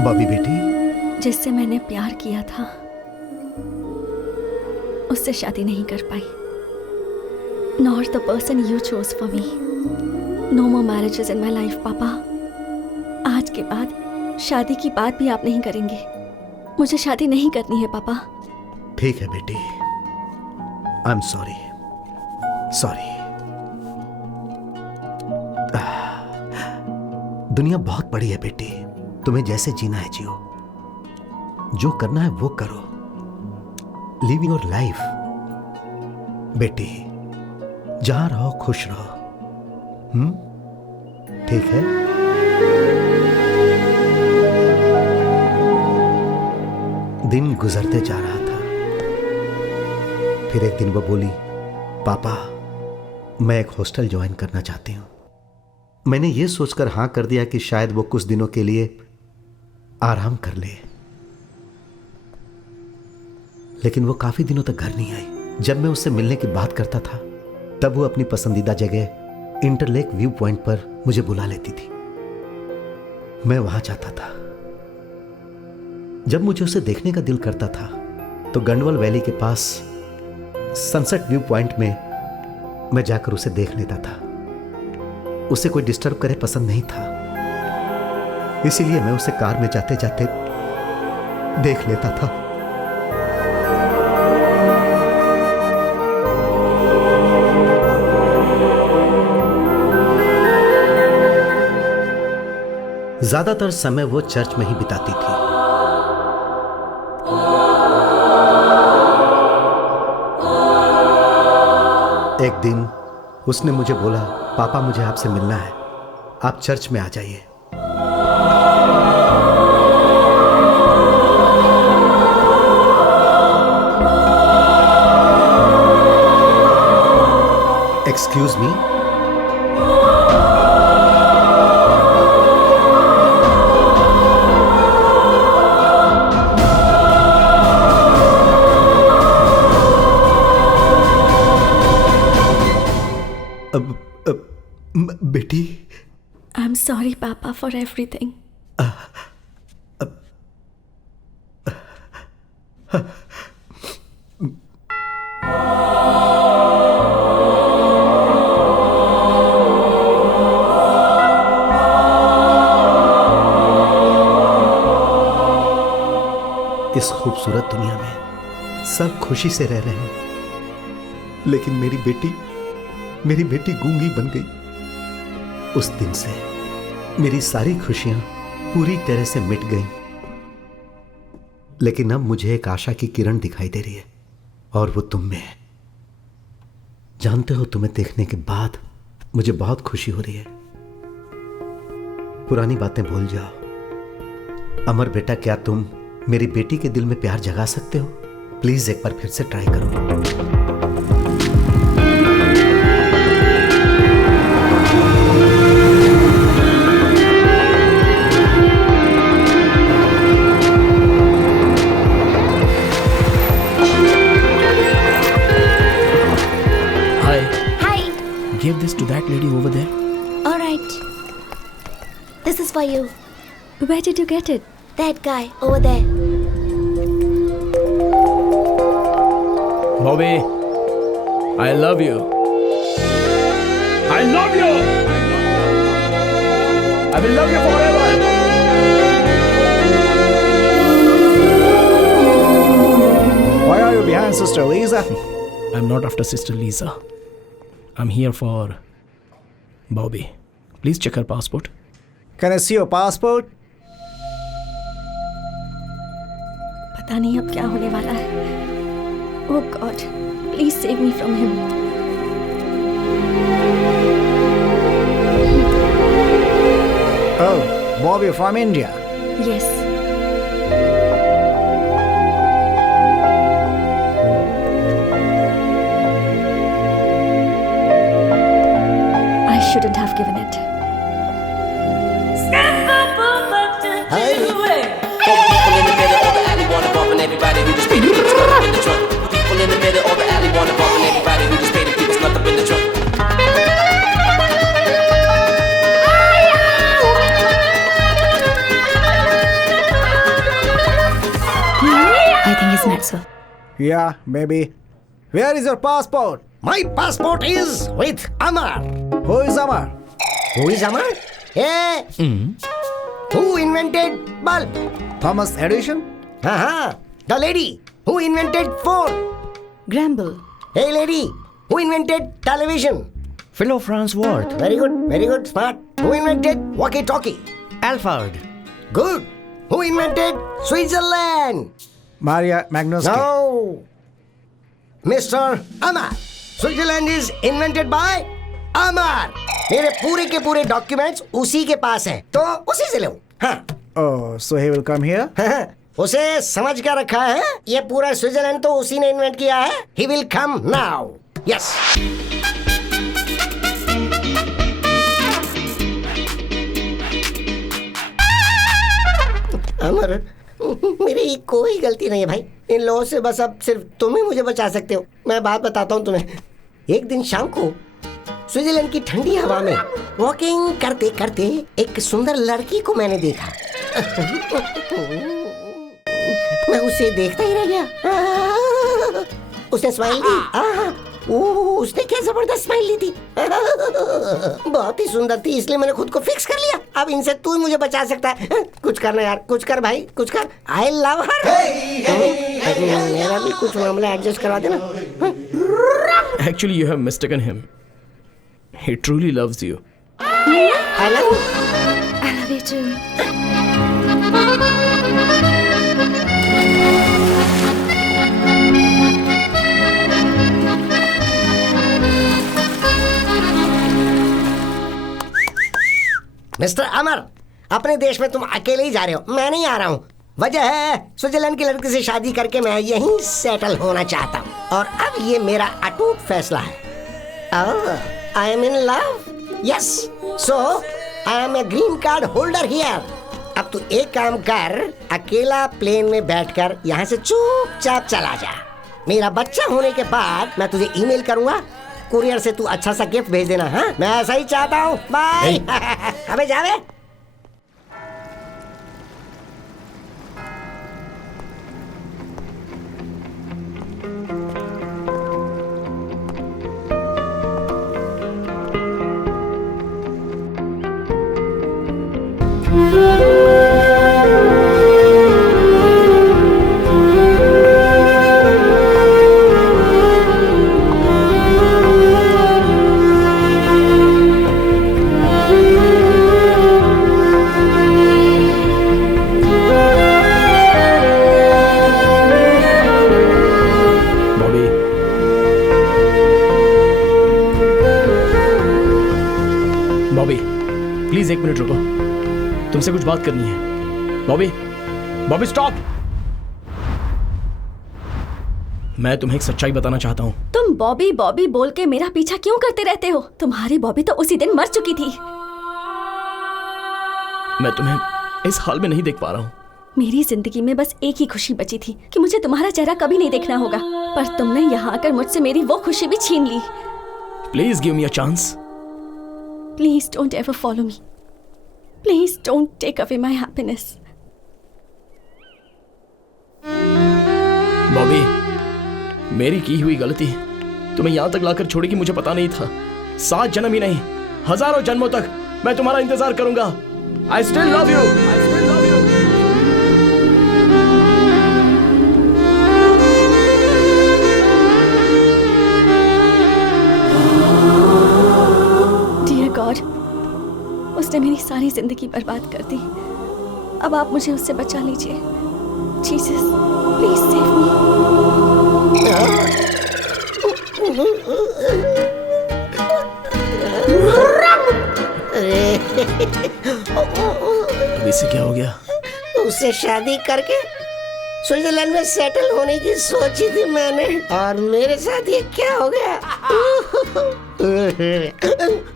बॉबी बेटी, जिससे मैंने प्यार किया था उससे शादी नहीं कर पाई। Not the person you chose for me. No more marriages in my life papa. आज के बाद शादी की बात भी आप नहीं करेंगे। मुझे शादी नहीं करनी है पापा। ठीक है बेटी, आई एम सॉरी। दुनिया बहुत बड़ी है बेटी, तुम्हें जैसे जीना है जियो, जो करना है वो करो। लिव योर लाइफ बेटी, जहां रहो खुश रहो। ठीक है? दिन गुजरते जा रहा था। फिर एक दिन वो बोली, पापा मैं एक हॉस्टल ज्वाइन करना चाहती हूं। मैंने ये सोचकर हां कर दिया कि शायद वो कुछ दिनों के लिए आराम कर ले, लेकिन वो काफी दिनों तक घर नहीं आई। जब मैं उससे मिलने की बात करता था तब वो अपनी पसंदीदा जगह इंटरलेक व्यू पॉइंट पर मुझे बुला लेती थी। मैं वहां जाता था। जब मुझे उसे देखने का दिल करता था तो गंडवल वैली के पास सनसेट व्यू पॉइंट में मैं जाकर उसे देख लेता था। उसे कोई डिस्टर्ब करे पसंद नहीं था, इसीलिए मैं उसे कार में जाते जाते देख लेता था। ज्यादातर समय वो चर्च में ही बिताती थी। एक दिन उसने मुझे बोला, पापा मुझे आपसे मिलना है, आप चर्च में आ जाइए। Excuse me? बेटी, आई एम सॉरी पापा फॉर एवरीथिंग। इस खूबसूरत दुनिया में सब खुशी से रह रहे हैं, लेकिन मेरी बेटी गूंगी बन गई। उस दिन से मेरी सारी खुशियां पूरी तरह से मिट गईं। लेकिन अब मुझे एक आशा की किरण दिखाई दे रही है। और वो तुम में। जानते हो, तुम्हें देखने के बाद मुझे बहुत खुशी हो रही है। पुरानी बातें भूल जाओ। अमर बेटा, क्या तुम मेरी बेटी के दिल में प्यार जगा सकते हो? प्लीज एक बार फिर से ट्राई करो। Give this to that lady over there. All right. This is for you. Where did you get it? That guy over there. Bobby, I love you. I love you. I will love you forever. Why are you behind Sister Lisa? I'm not after Sister Lisa. I'm here for Bobby. Please check her passport. Can I see your passport? पता नहीं अब क्या होने वाला है। Oh God, please save me from him. Oh, Bobby from India. Yes. Shouldn't have given it. People in the middle of the alley wanna bump and everybody who just paid to keep us up in the trunk. People in the middle of the alley wanna bump and everybody who just paid to keep us up in the trunk. I think it's not so. Yeah, maybe. Where is your passport? My passport is with Amar. Who is Amar? Who is Amar? Hey! Who invented bulb? Thomas Edison? The lady who invented phone. Gramble. Hey lady, who invented television? Philo Farnsworth. Very good, smart. Who invented walkie-talkie? Alfred. Good. Who invented Switzerland? Maria Magnuski. No. Mr. Amar. Switzerland is invented by Amar. मेरे पूरे के पूरे डॉक्यूमेंट्स उसी के पास हैं, तो उसी से लो। हाँ। Oh, so he will come here? उसे समझ कर रखा है, ये पूरा स्विट्जरलैंड तो उसी ने इन्वेंट किया है। He will come now. Yes. अमर, मेरी कोई गलती नहीं है भाई। इन लोगों से बस अब सिर्फ तुम ही मुझे बचा सकते हो। मैं बात बताता हूँ तुम्हें। एक दिन शाम को स्विट्जरलैंड की ठंडी हवा में वॉकिंग करते करते एक सुंदर लड़की को मैंने देखा। मैं उसे देखता ही रह गया। उसने स्माइल दी। उसने क्या जबरदस्त स्माइल ली थी। बहुत ही सुंदर थी, इसलिए मैंने खुद को फिक्स कर लिया। अब इनसे तू ही मुझे बचा सकता है। कुछ करना यार, कुछ कर भाई, कुछ कर। आई लव हर। मेरा भी कुछ मामला एडजस्ट करवा देना। Actually, you have mistaken him. He truly loves you. I love you. I love you too. Mister Amar, अपने देश में तुम अकेले ही जा रहे हो, मैं नहीं आ रहा हूँ। वजह है स्विट्जरलैंड की लड़की से शादी करके मैं यहीं सेटल होना चाहता हूँ, और अब ये मेरा अटूट फैसला है। I am in love. Yes, so I am a green card holder here. अब तू एक काम कर, अकेला प्लेन में बैठकर यहाँ से चुपचाप चला जा। मेरा बच्चा होने के बाद मैं तुझे ईमेल करूंगा, कुरियर से तू अच्छा सा गिफ्ट भेज देना। हाँ, मैं ऐसा ही चाहता हूँ। बाय। अबे जावे। तुमसे कुछ बात करनी है। बॉबी, बॉबी स्टॉप। मैं तुम्हें एक सच्चाई बताना चाहता हूँ। तुम बॉबी बॉबी बोल के मेरा पीछा क्यों करते रहते हो? तुम्हारी बॉबी तो उसी दिन मर चुकी थी। मैं तुम्हें इस हाल में नहीं देख पा रहा हूँ। मेरी जिंदगी में बस एक ही खुशी बची थी कि मुझे तुम्हारा चेहरा कभी नहीं देखना होगा, पर तुमने यहाँ आकर मुझसे मेरी वो खुशी भी छीन ली। Please give me a chance. Please don't ever follow me. Please don't take away my happiness. Bobby, मेरी की हुई गलती तुम्हें यहाँ तक लाकर छोड़ी कि मुझे पता नहीं था। 7 जन्म ही नहीं, हजारों जन्मों तक मैं तुम्हारा इंतजार करूंगा। I still love you. I still love you. Dear God, उसने मेरी सारी जिंदगी बर्बाद कर दी। अब आप मुझे उससे बचा लीजिए। Jesus, please save me. अब इसे क्या हो गया? उससे शादी करके स्विट्जरलैंड में सेटल होने की सोची थी मैंने, और मेरे साथ ये क्या हो गया?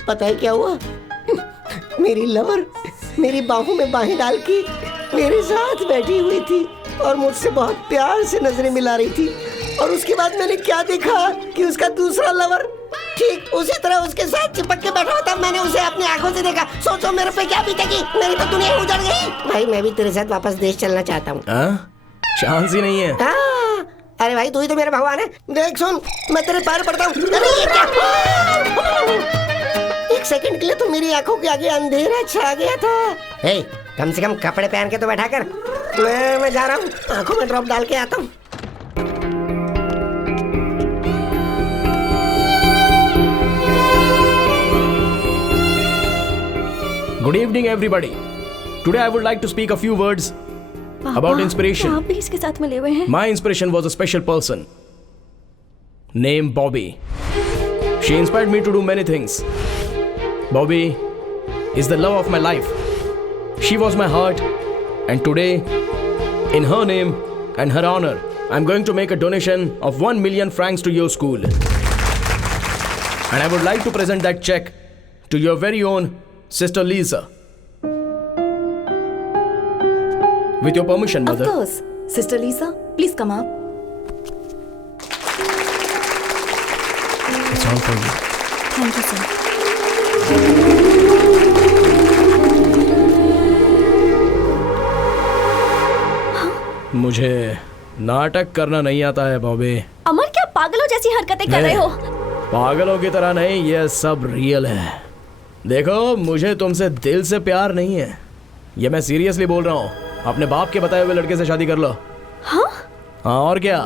पता है क्या हुआ? मेरी लवर मेरी बाहों में बाहें डाल के मेरे साथ बैठी हुई थी और मुझसे बहुत प्यार से नजरें मिला रही थी, और उसके बाद मैंने क्या देखा कि उसका दूसरा लवर ठीक उसी तरह उसके साथ चिपक के बैठा होता। मैंने उसे अपनी आंखों से देखा। सोचो मेरे पे क्या बीतेगी। मेरी तो दुनिया उजड़ गई। भाई मैं भी तेरे साथ वापस देश चलना चाहता हूँ। चांस ही नहीं है। अरे भाई तू ही तो मेरा भगवान है। देख सुन, मैं तेरे पैर पड़ता हूँ। एक सेकंड के लिए तो मेरी आंखों के आगे अंधेरा छा गया था। हे, कम से कम कपड़े पहन के तो बैठा कर। मैं जा रहा हूँ, आंखों में ड्रॉप डाल के आता हूँ। Good evening, everybody. Today I would like to speak a few words about inspiration. आप भी इसके साथ मिले हुए हैं? My inspiration was a special person named Bobby. She inspired me to do many things. Bobby is the love of my life. She was my heart, and today, in her name and her honor, I'm going to make a donation of 1 million francs to your school. And I would like to present that check to your very own Sister Lisa. With your permission, Mother. Of course. Sister Lisa, please come up. It's all for you. Thank you, sir. मुझे नाटक करना नहीं आता है बॉबी। अमर, क्या पागलों जैसी हरकतें कर रहे हो? पागलों की तरह नहीं, ये सब रियल है। देखो, मुझे तुमसे दिल से प्यार नहीं है, ये मैं सीरियसली बोल रहा हूँ। अपने बाप के बताए हुए लड़के से शादी कर लो। हाँ? हाँ और क्या,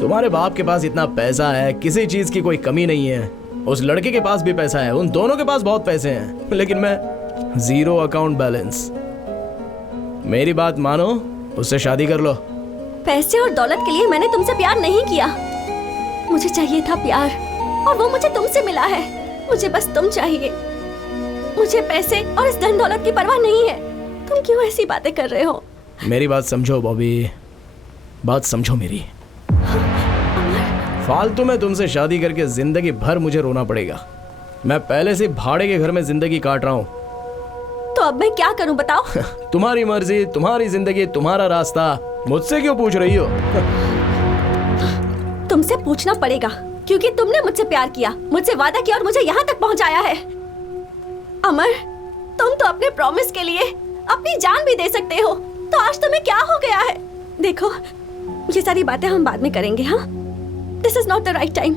तुम्हारे बाप के पास इतना पैसा है, किसी चीज की कोई कमी नहीं है। उस लड़के के पास भी पैसा है, उन दोनों के पास बहुत पैसे हैं, लेकिन मैं 0 अकाउंट बैलेंस। मेरी बात मानो, उससे शादी कर लो। पैसे और दौलत के लिए मैंने तुमसे प्यार नहीं किया। मुझे चाहिए था प्यार, और वो मुझे तुमसे मिला है। मुझे बस तुम चाहिए। मुझे पैसे और इस धन दौलत की परवाह नहीं है। तुम क्यों ऐसी बातें कर रहे हो? मेरी बात समझो बॉबी, बात समझो मेरी। फालतू में तुमसे शादी करके जिंदगी भर मुझे रोना पड़ेगा। मैं पहले से भाड़े के घर में जिंदगी काट रहा हूँ। तो अब मैं क्या करूं बताओ? तुम्हारी मर्जी, तुम्हारी जिंदगी, तुम्हारा रास्ता। मुझसे क्यों पूछ रही हो? तुमसे पूछना पड़ेगा, क्योंकि तुमने मुझसे प्यार किया, मुझसे वादा किया और मुझे यहाँ तक पहुँचाया है। अमर, तुम तो अपने प्रॉमिस के लिए अपनी जान भी दे सकते हो, तो आज तुम्हें क्या हो गया है? देखो, ये सारी बातें हम बाद में करेंगे। हाँ, this is not the right time.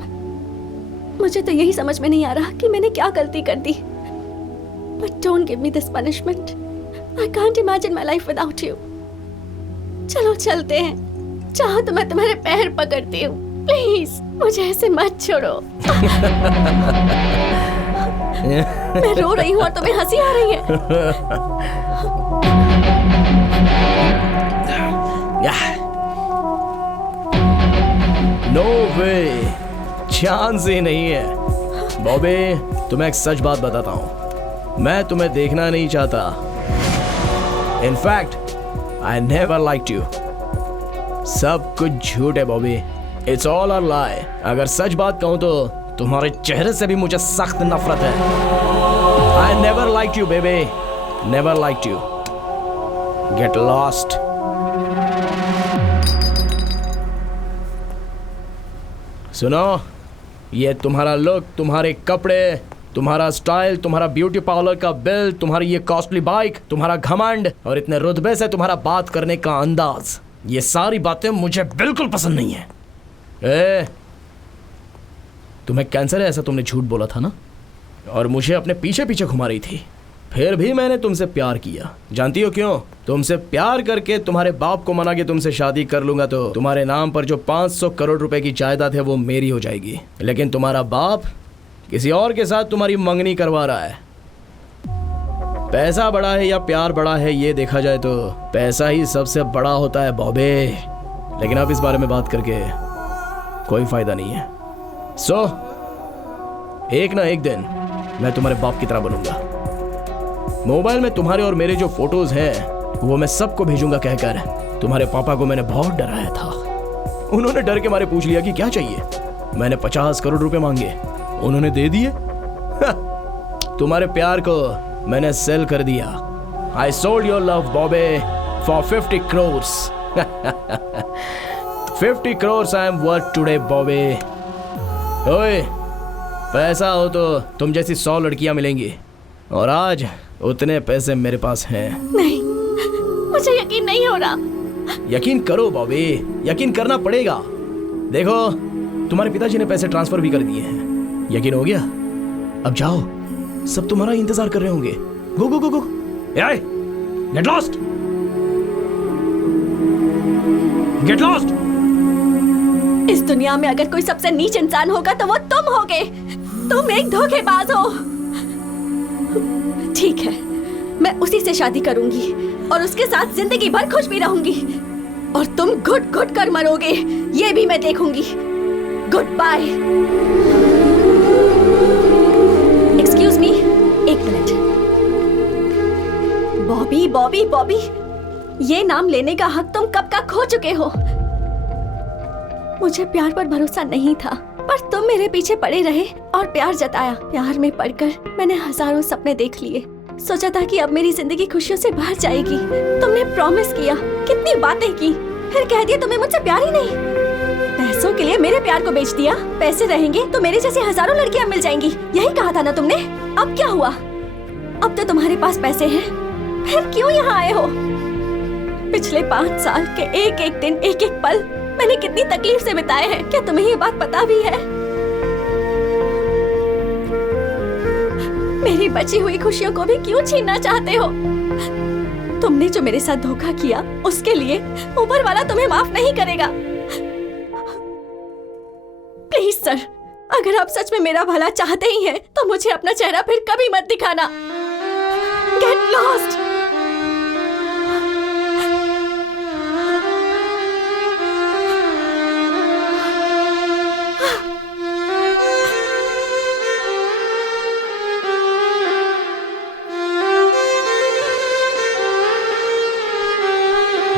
मुझे तो यही समझ में नहीं आ रहा कि मैंने क्या गलती कर दी। But don't give me this punishment. I can't imagine my life without you. चलो चलते हैं, चाहो तो मैं तुम्हारे पैर पकड़ती हूँ। प्लीज मुझे ऐसे मत छोड़ो। मैं रो रही हूँ और तुम्हें हंसी आ रही है। नो वे, चांस ही नहीं है। बॉबी, तुम्हें एक सच बात बताता हूँ, मैं तुम्हें देखना नहीं चाहता, in fact I never liked you. सब कुछ झूठ है बॉबी, इट्स ऑल अ लाई। अगर सच बात कहूं तो तुम्हारे चेहरे से भी मुझे सख्त नफरत है। I never liked you baby, never liked you. Get lost. सुनो, ये तुम्हारा लुक, तुम्हारे कपड़े, तुम्हारा स्टाइल, तुम्हारा ब्यूटी पार्लर का बिल, तुम्हारी ये कॉस्टली बाइक, तुम्हारा घमंड और इतने रुतबे से तुम्हारा बात करने का अंदाज, ये सारी बातें मुझे बिल्कुल पसंद नहीं है। तुम्हें कैंसर है ऐसा तुमने झूठ बोला था ना, और मुझे अपने पीछे पीछे घुमा रही थी। फिर भी मैंने तुमसे प्यार किया। जानती हो क्यों? तुमसे प्यार करके तुम्हारे बाप को मना के तुमसे शादी कर लूंगा तो तुम्हारे नाम पर जो 500 करोड़ रुपए की जायदाद है वो मेरी हो जाएगी। लेकिन तुम्हारा बाप किसी और के साथ तुम्हारी मंगनी करवा रहा है। पैसा बड़ा है या प्यार बड़ा है, ये देखा जाए तो पैसा ही सबसे बड़ा होता है बॉबे। लेकिन अब इस बारे में बात करके कोई फायदा नहीं है। सो एक ना एक दिन मैं तुम्हारे बाप की तरह बनूंगा। मोबाइल में तुम्हारे और मेरे जो फोटोज हैं वो मैं सबको भेजूंगा कहकर तुम्हारे पापा को मैंने बहुत डराया था। उन्होंने डर के मारे पूछ लिया कि क्या चाहिए। मैंने 50 करोड़ रुपए मांगे, उन्होंने दे दिए। तुम्हारे प्यार को मैंने सेल कर दिया। I sold your love Bobby for 50 crores। 50 crores I am worth today Bobby. ओए, पैसा हो तो तुम जैसी 100 लड़कियां मिलेंगी, और आज उतने पैसे मेरे पास हैं। नहीं, मुझे यकीन नहीं हो रहा। यकीन करो बॉबी, यकीन करना पड़ेगा। देखो, तुम्हारे पिताजी ने पैसे ट्रांसफर भी कर दिए हैं। यकीन हो गया? अब जाओ, सब तुम्हारा इंतजार कर रहे होंगे। Go go go go. Get lost, get lost. इस दुनिया में अगर कोई सबसे नीच इंसान होगा तो वो तुम होगे। तुम एक धोखेबाज हो। ठीक है, मैं उसी से शादी करूंगी और उसके साथ जिंदगी भर खुश भी रहूंगी, और तुम घुट घुट कर मरोगे ये भी मैं देखूंगी। Good bye. एक्सक्यूज मी, एक मिनट। बॉबी बॉबी बॉबी, ये नाम लेने का हक तुम कब का खो चुके हो। मुझे प्यार पर भरोसा नहीं था, पर तुम मेरे पीछे पड़े रहे और प्यार जताया। प्यार में पड़कर मैंने हजारों सपने देख लिए। सोचा था कि अब मेरी जिंदगी खुशियों से भर जाएगी। तुमने प्रॉमिस किया, कितनी बातें की, फिर कह दिया तुम्हें मुझसे प्यार ही नहीं। पैसों के लिए मेरे प्यार को बेच दिया। पैसे रहेंगे तो मेरे जैसी हजारों लड़कियां मिल जाएंगी, यही कहा था ना तुमने। अब क्या हुआ? अब तो तुम्हारे पास पैसे हैं, फिर क्यों यहाँ आए हो? पिछले 5 साल के एक एक दिन, एक एक पल मैंने कितनी तकलीफ से बिताए हैं। क्या तुम्हें ये बात पता भी है? मेरी बची हुई खुशियों को भी क्यों छीनना चाहते हो? तुमने जो मेरे साथ धोखा किया उसके लिए ऊपर वाला तुम्हें माफ नहीं करेगा। प्लीज सर, अगर आप सच में मेरा भला चाहते ही हैं तो मुझे अपना चेहरा फिर कभी मत दिखाना। Get lost.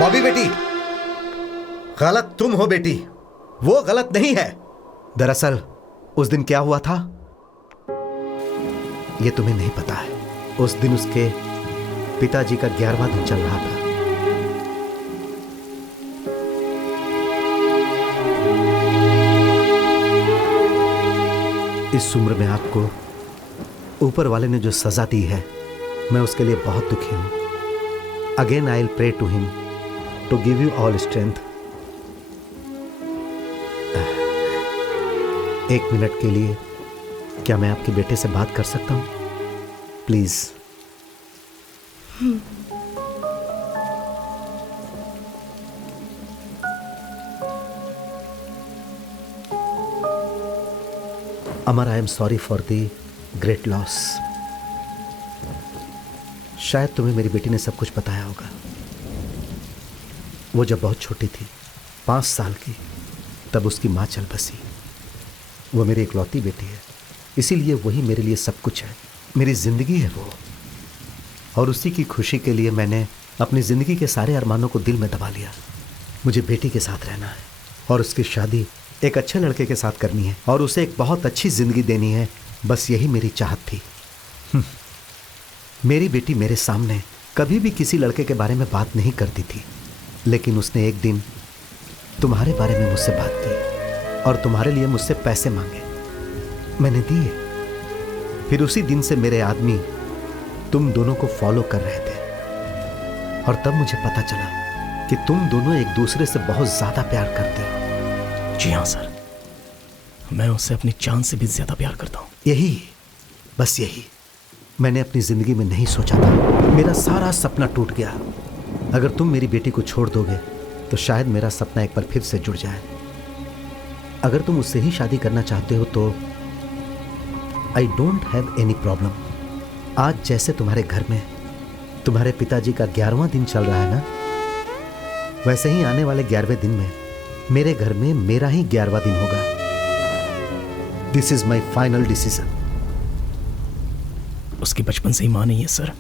बॉबी बेटी, गलत तुम हो बेटी, वो गलत नहीं है। दरअसल उस दिन क्या हुआ था ये तुम्हें नहीं पता है। उस दिन उसके पिताजी का 11वां दिन चल रहा था। इस उम्र में आपको ऊपर वाले ने जो सजा दी है, मैं उसके लिए बहुत दुखी हूं। Again I will pray to him to give you all strength। एक मिनट के लिए क्या मैं आपके बेटे से बात कर सकता हूं please? Amar, I am sorry for the great loss. शायद तुम्हें मेरी बेटी ने सब कुछ बताया होगा। वो जब बहुत छोटी थी, 5 साल की, तब उसकी माँ चल बसी। वो मेरी इकलौती बेटी है, इसीलिए वही मेरे लिए सब कुछ है। मेरी जिंदगी है वो, और उसी की खुशी के लिए मैंने अपनी जिंदगी के सारे अरमानों को दिल में दबा लिया। मुझे बेटी के साथ रहना है और उसकी शादी एक अच्छे लड़के के साथ करनी है और उसे एक बहुत अच्छी जिंदगी देनी है। बस यही मेरी चाहत थी। मेरी बेटी मेरे सामने कभी भी किसी लड़के के बारे में बात नहीं करती थी, लेकिन उसने एक दिन तुम्हारे बारे में मुझसे बात की और तुम्हारे लिए मुझसे पैसे मांगे। मैंने दिए। फिर उसी दिन से मेरे आदमी तुम दोनों को फॉलो कर रहे थे और तब मुझे पता चला कि तुम दोनों एक दूसरे से बहुत ज्यादा प्यार करते हो। जी हाँ सर, मैं उससे अपनी जान से भी ज्यादा प्यार करता हूँ। यही, बस यही मैंने अपनी जिंदगी में नहीं सोचा था। मेरा सारा सपना टूट गया। अगर तुम मेरी बेटी को छोड़ दोगे तो शायद मेरा सपना एक बार फिर से जुड़ जाए। अगर तुम उससे ही शादी करना चाहते हो तो I don't have any problem. आज जैसे तुम्हारे घर में तुम्हारे पिताजी का 11वां दिन चल रहा है ना, वैसे ही आने वाले 11वें दिन में मेरे घर में मेरा ही 11वां दिन होगा। This is my final decision. उसकी बचपन से ही मां नहीं है सर।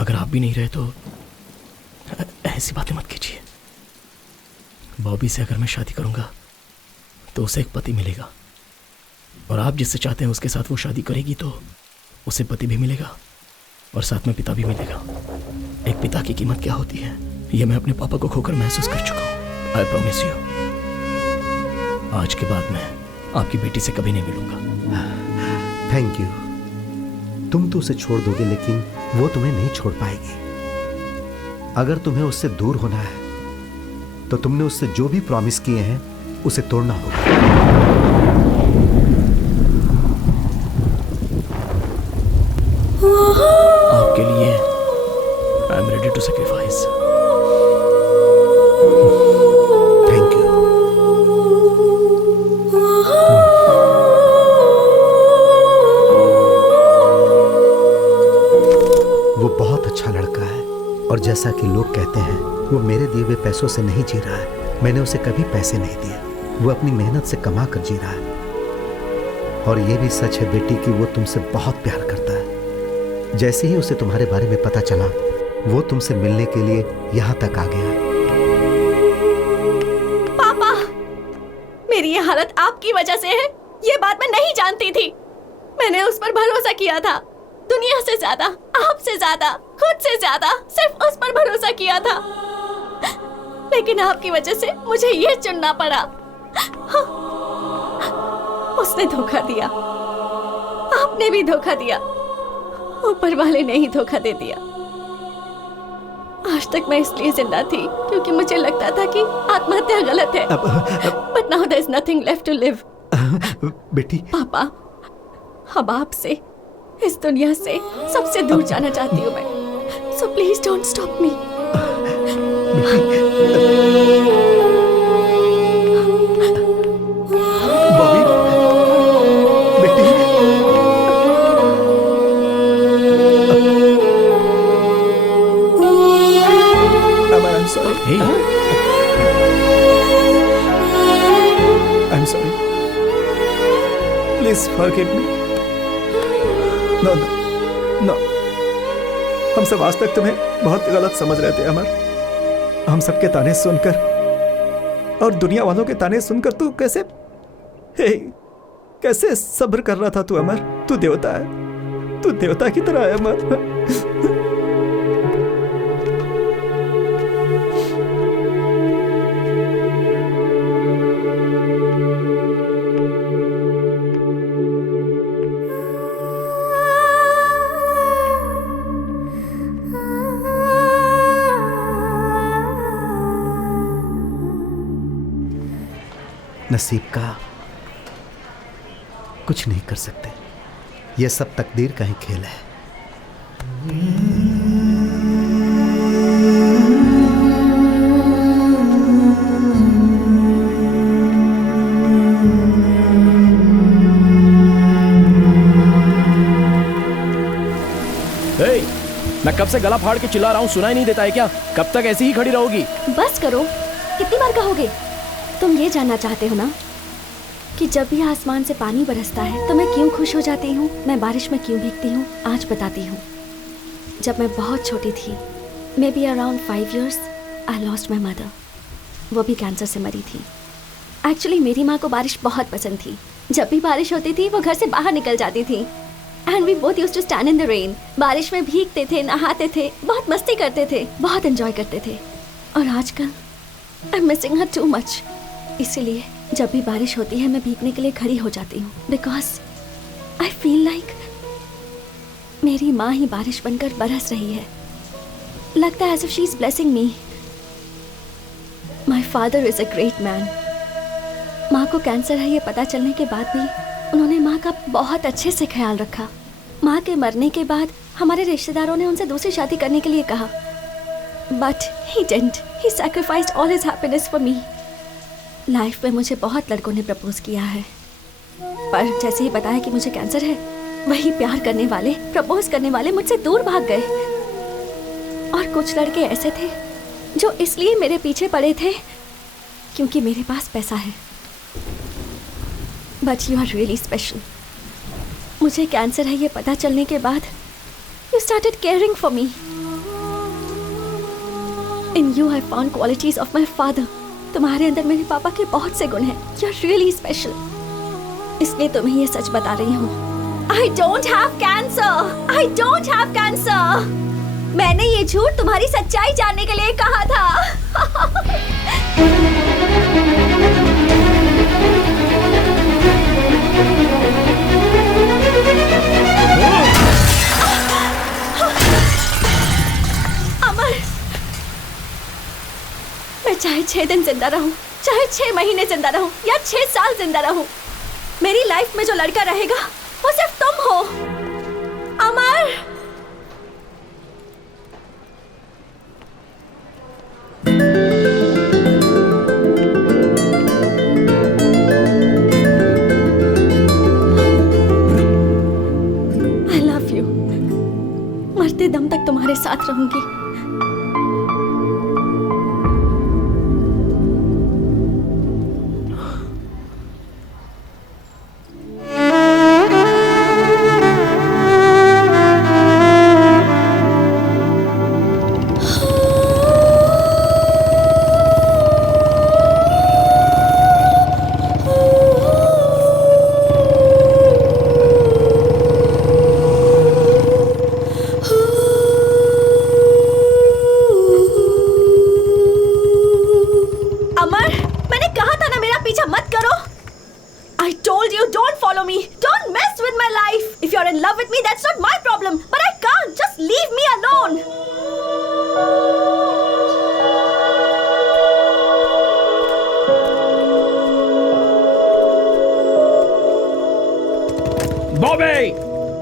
अगर आप भी नहीं रहे तो ऐसी बातें मत कीजिए। बॉबी से अगर मैं शादी करूंगा तो उसे एक पति मिलेगा और आप जिससे चाहते हैं उसके साथ वो शादी करेगी तो उसे पति भी मिलेगा और साथ में पिता भी मिलेगा। एक पिता की कीमत क्या होती है ये मैं अपने पापा को खोकर महसूस कर चुका हूं। आई प्रॉमिस यू, आज के बाद मैं आपकी बेटी से कभी नहीं मिलूंगा। Thank you. तुम तो उसे छोड़ दोगे लेकिन वो तुम्हें नहीं छोड़ पाएगी। अगर तुम्हें उससे दूर होना है तो तुमने उससे जो भी प्रॉमिस किए हैं उसे तोड़ना होगा। आपके लिए I am ready to sacrifice. Thank you. वो बहुत अच्छा लड़का है और जैसा कि लोग कहते हैं वो मेरे दिए हुए पैसों से नहीं जी रहा है। मैंने उसे कभी पैसे नहीं दिए। वो अपनी मेहनत से कमा कर जी रहा है। और ये भी सच है बेटी कि वो तुमसे बहुत प्यार करता है। जैसे ही उसे तुम्हारे बारे में पता चला वो तुमसे मिलने के लिए यहाँ तक आ गया। पापा, मेरी ये हालत आपकी वजह से है। ये बात मैं नहीं जानती थी। मैंने उस पर भरोसा किया था, दुनिया से ज्यादा, आपसे ज्यादा, खुद से ज्यादा, सिर्फ उस पर भरोसा किया था। लेकिन आपकी वजह से मुझे ये चुनना पड़ा। उसने धोखा दिया, आपने भी धोखा दिया, ऊपर वाले ने ही धोखा दे दिया। आज तक मैं इसलिए जिंदा थी क्योंकि मुझे लगता था कि आत्महत्या गलत है। But now there is nothing left to live. बेटी, पापा, अब आपसे, इस दुनिया से सबसे दूर जाना चाहती हूँ मैं। So please don't stop me. Bobby, बेटी, I'm sorry. Hey. I'm sorry. Please forgive me. No, no, no. हम सब आज तक तुम्हें बहुत गलत समझ रहे थे अमर। हम सबके ताने सुनकर और दुनिया वालों के ताने सुनकर तू कैसे सब्र कर रहा था तू अमर। तू देवता है, तू देवता की तरह है अमर। नसीब का कुछ नहीं कर सकते। यह सब तकदीर का ही खेल है। मैं कब से गला फाड़ के चिल्ला रहा हूँ, सुनाई नहीं देता है क्या? कब तक ऐसी ही खड़ी रहोगी? बस करो, कितनी बार कहोगे? तुम ये जानना चाहते हो ना कि जब भी आसमान से पानी बरसता है तो मैं क्यों खुश हो जाती हूँ, मैं बारिश में क्यों भीगती हूँ? आज बताती हूँ। जब मैं बहुत छोटी थी may be around 5 years I lost my mother. वो भी कैंसर से मरी थी। एक्चुअली मेरी माँ को बारिश बहुत पसंद थी। जब भी बारिश होती थी वो घर से बाहर निकल जाती थी। And we both used to stand in the rain. बारिश में भीगते थे, नहाते थे, बहुत मस्ती करते थे, बहुत एंजॉय करते थे। और आजकल I am missing her too much. इसीलिए जब भी बारिश होती है मैं भीगने के लिए खड़ी हो जाती हूँ, बिकॉज आई फील लाइक मेरी माँ ही बारिश बनकर बरस रही है। लगता है as if she is blessing me. My father is a great man. माँ को कैंसर है ये पता चलने के बाद भी उन्होंने माँ का बहुत अच्छे से ख्याल रखा। माँ के मरने के बाद हमारे रिश्तेदारों ने उनसे दूसरी शादी करने के लिए कहा, but he didn't. He sacrificed all his happiness for me. Life में मुझे बहुत लड़कों ने प्रपोज किया है, पर जैसे ही बताया कि मुझे कैंसर है, वही प्यार करने वाले, प्रपोज करने वाले मुझसे दूर भाग गए। और कुछ लड़के ऐसे थे जो इसलिए मेरे पीछे पड़े थे क्योंकि मेरे पास पैसा है। But you are really special. मुझे कैंसर है ये पता चलने के बाद you started caring for me. In you I found qualities of my father. तुम्हारे अंदर मेरे पापा के बहुत से गुण हैं। You are really special. इसलिए तुम्हें ये सच बता रही हूँ। I don't have cancer. I don't have cancer. मैंने ये झूठ तुम्हारी सच्चाई जानने के लिए कहा था। अमर, मैं चाहे 6 दिन जिंदा रहूं, चाहे 6 महीने जिंदा रहूं या 6 साल जिंदा रहूं, मेरी लाइफ में जो लड़का रहेगा वो सिर्फ तुम हो, अमर। I love you। मरते दम तक तुम्हारे साथ रहूंगी।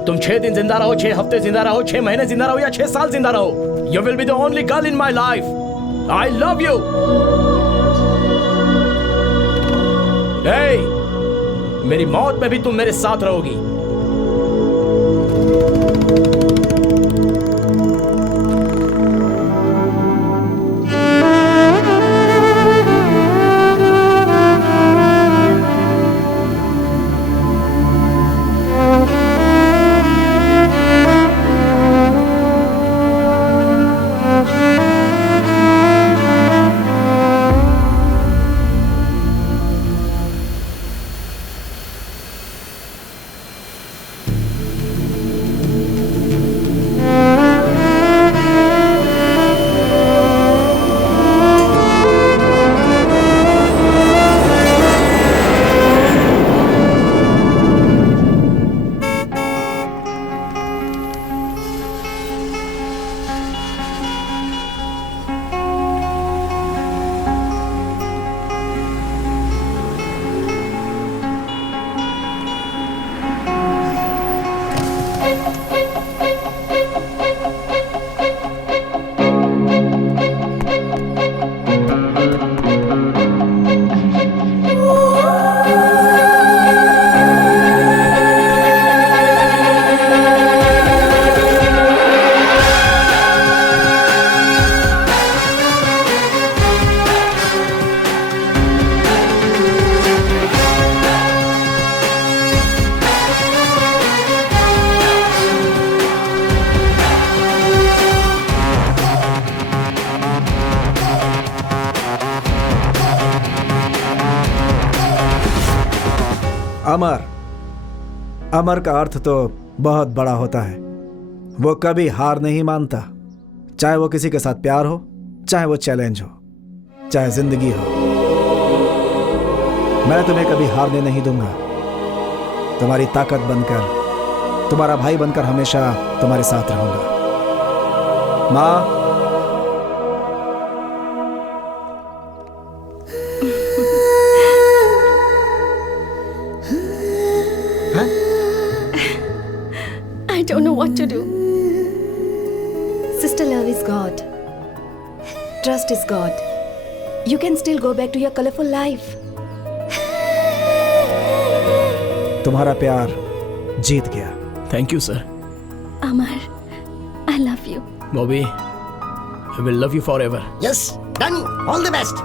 तुम 6 दिन जिंदा रहो, 6 हफ्ते जिंदा रहो, 6 महीने जिंदा रहो या 6 साल जिंदा रहो, you will be the only girl in my life. I love you. मेरी मौत में भी तुम मेरे साथ रहोगी। अमर, अमर का अर्थ तो बहुत बड़ा होता है। वो कभी हार नहीं मानता, चाहे वो किसी के साथ प्यार हो, चाहे वो चैलेंज हो, चाहे जिंदगी हो। मैं तुम्हें कभी हारने नहीं दूंगा। तुम्हारी ताकत बनकर, तुम्हारा भाई बनकर हमेशा तुम्हारे साथ रहूंगा। माँ, I don't know what to do. Sister, love is God. Trust is God. You can still go back to your colorful life. तुम्हारा प्यार जीत गया। Thank you sir. Amar, I love you. Bobby, I will love you forever. Yes, done. All the best.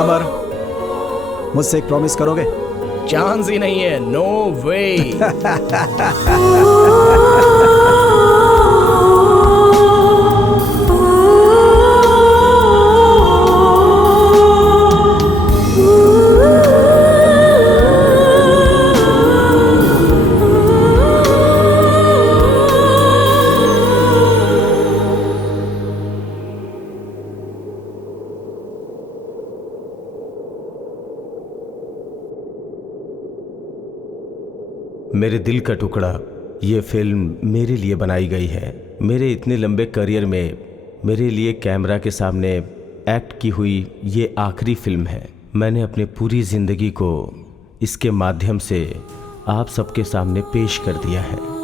अमर, मुझसे एक प्रॉमिस करोगे? चांस ही नहीं है, नो वे। मेरे दिल का टुकड़ा, ये फिल्म मेरे लिए बनाई गई है। मेरे इतने लंबे करियर में मेरे लिए कैमरा के सामने एक्ट की हुई ये आखिरी फिल्म है। मैंने अपने पूरी ज़िंदगी को इसके माध्यम से आप सबके सामने पेश कर दिया है।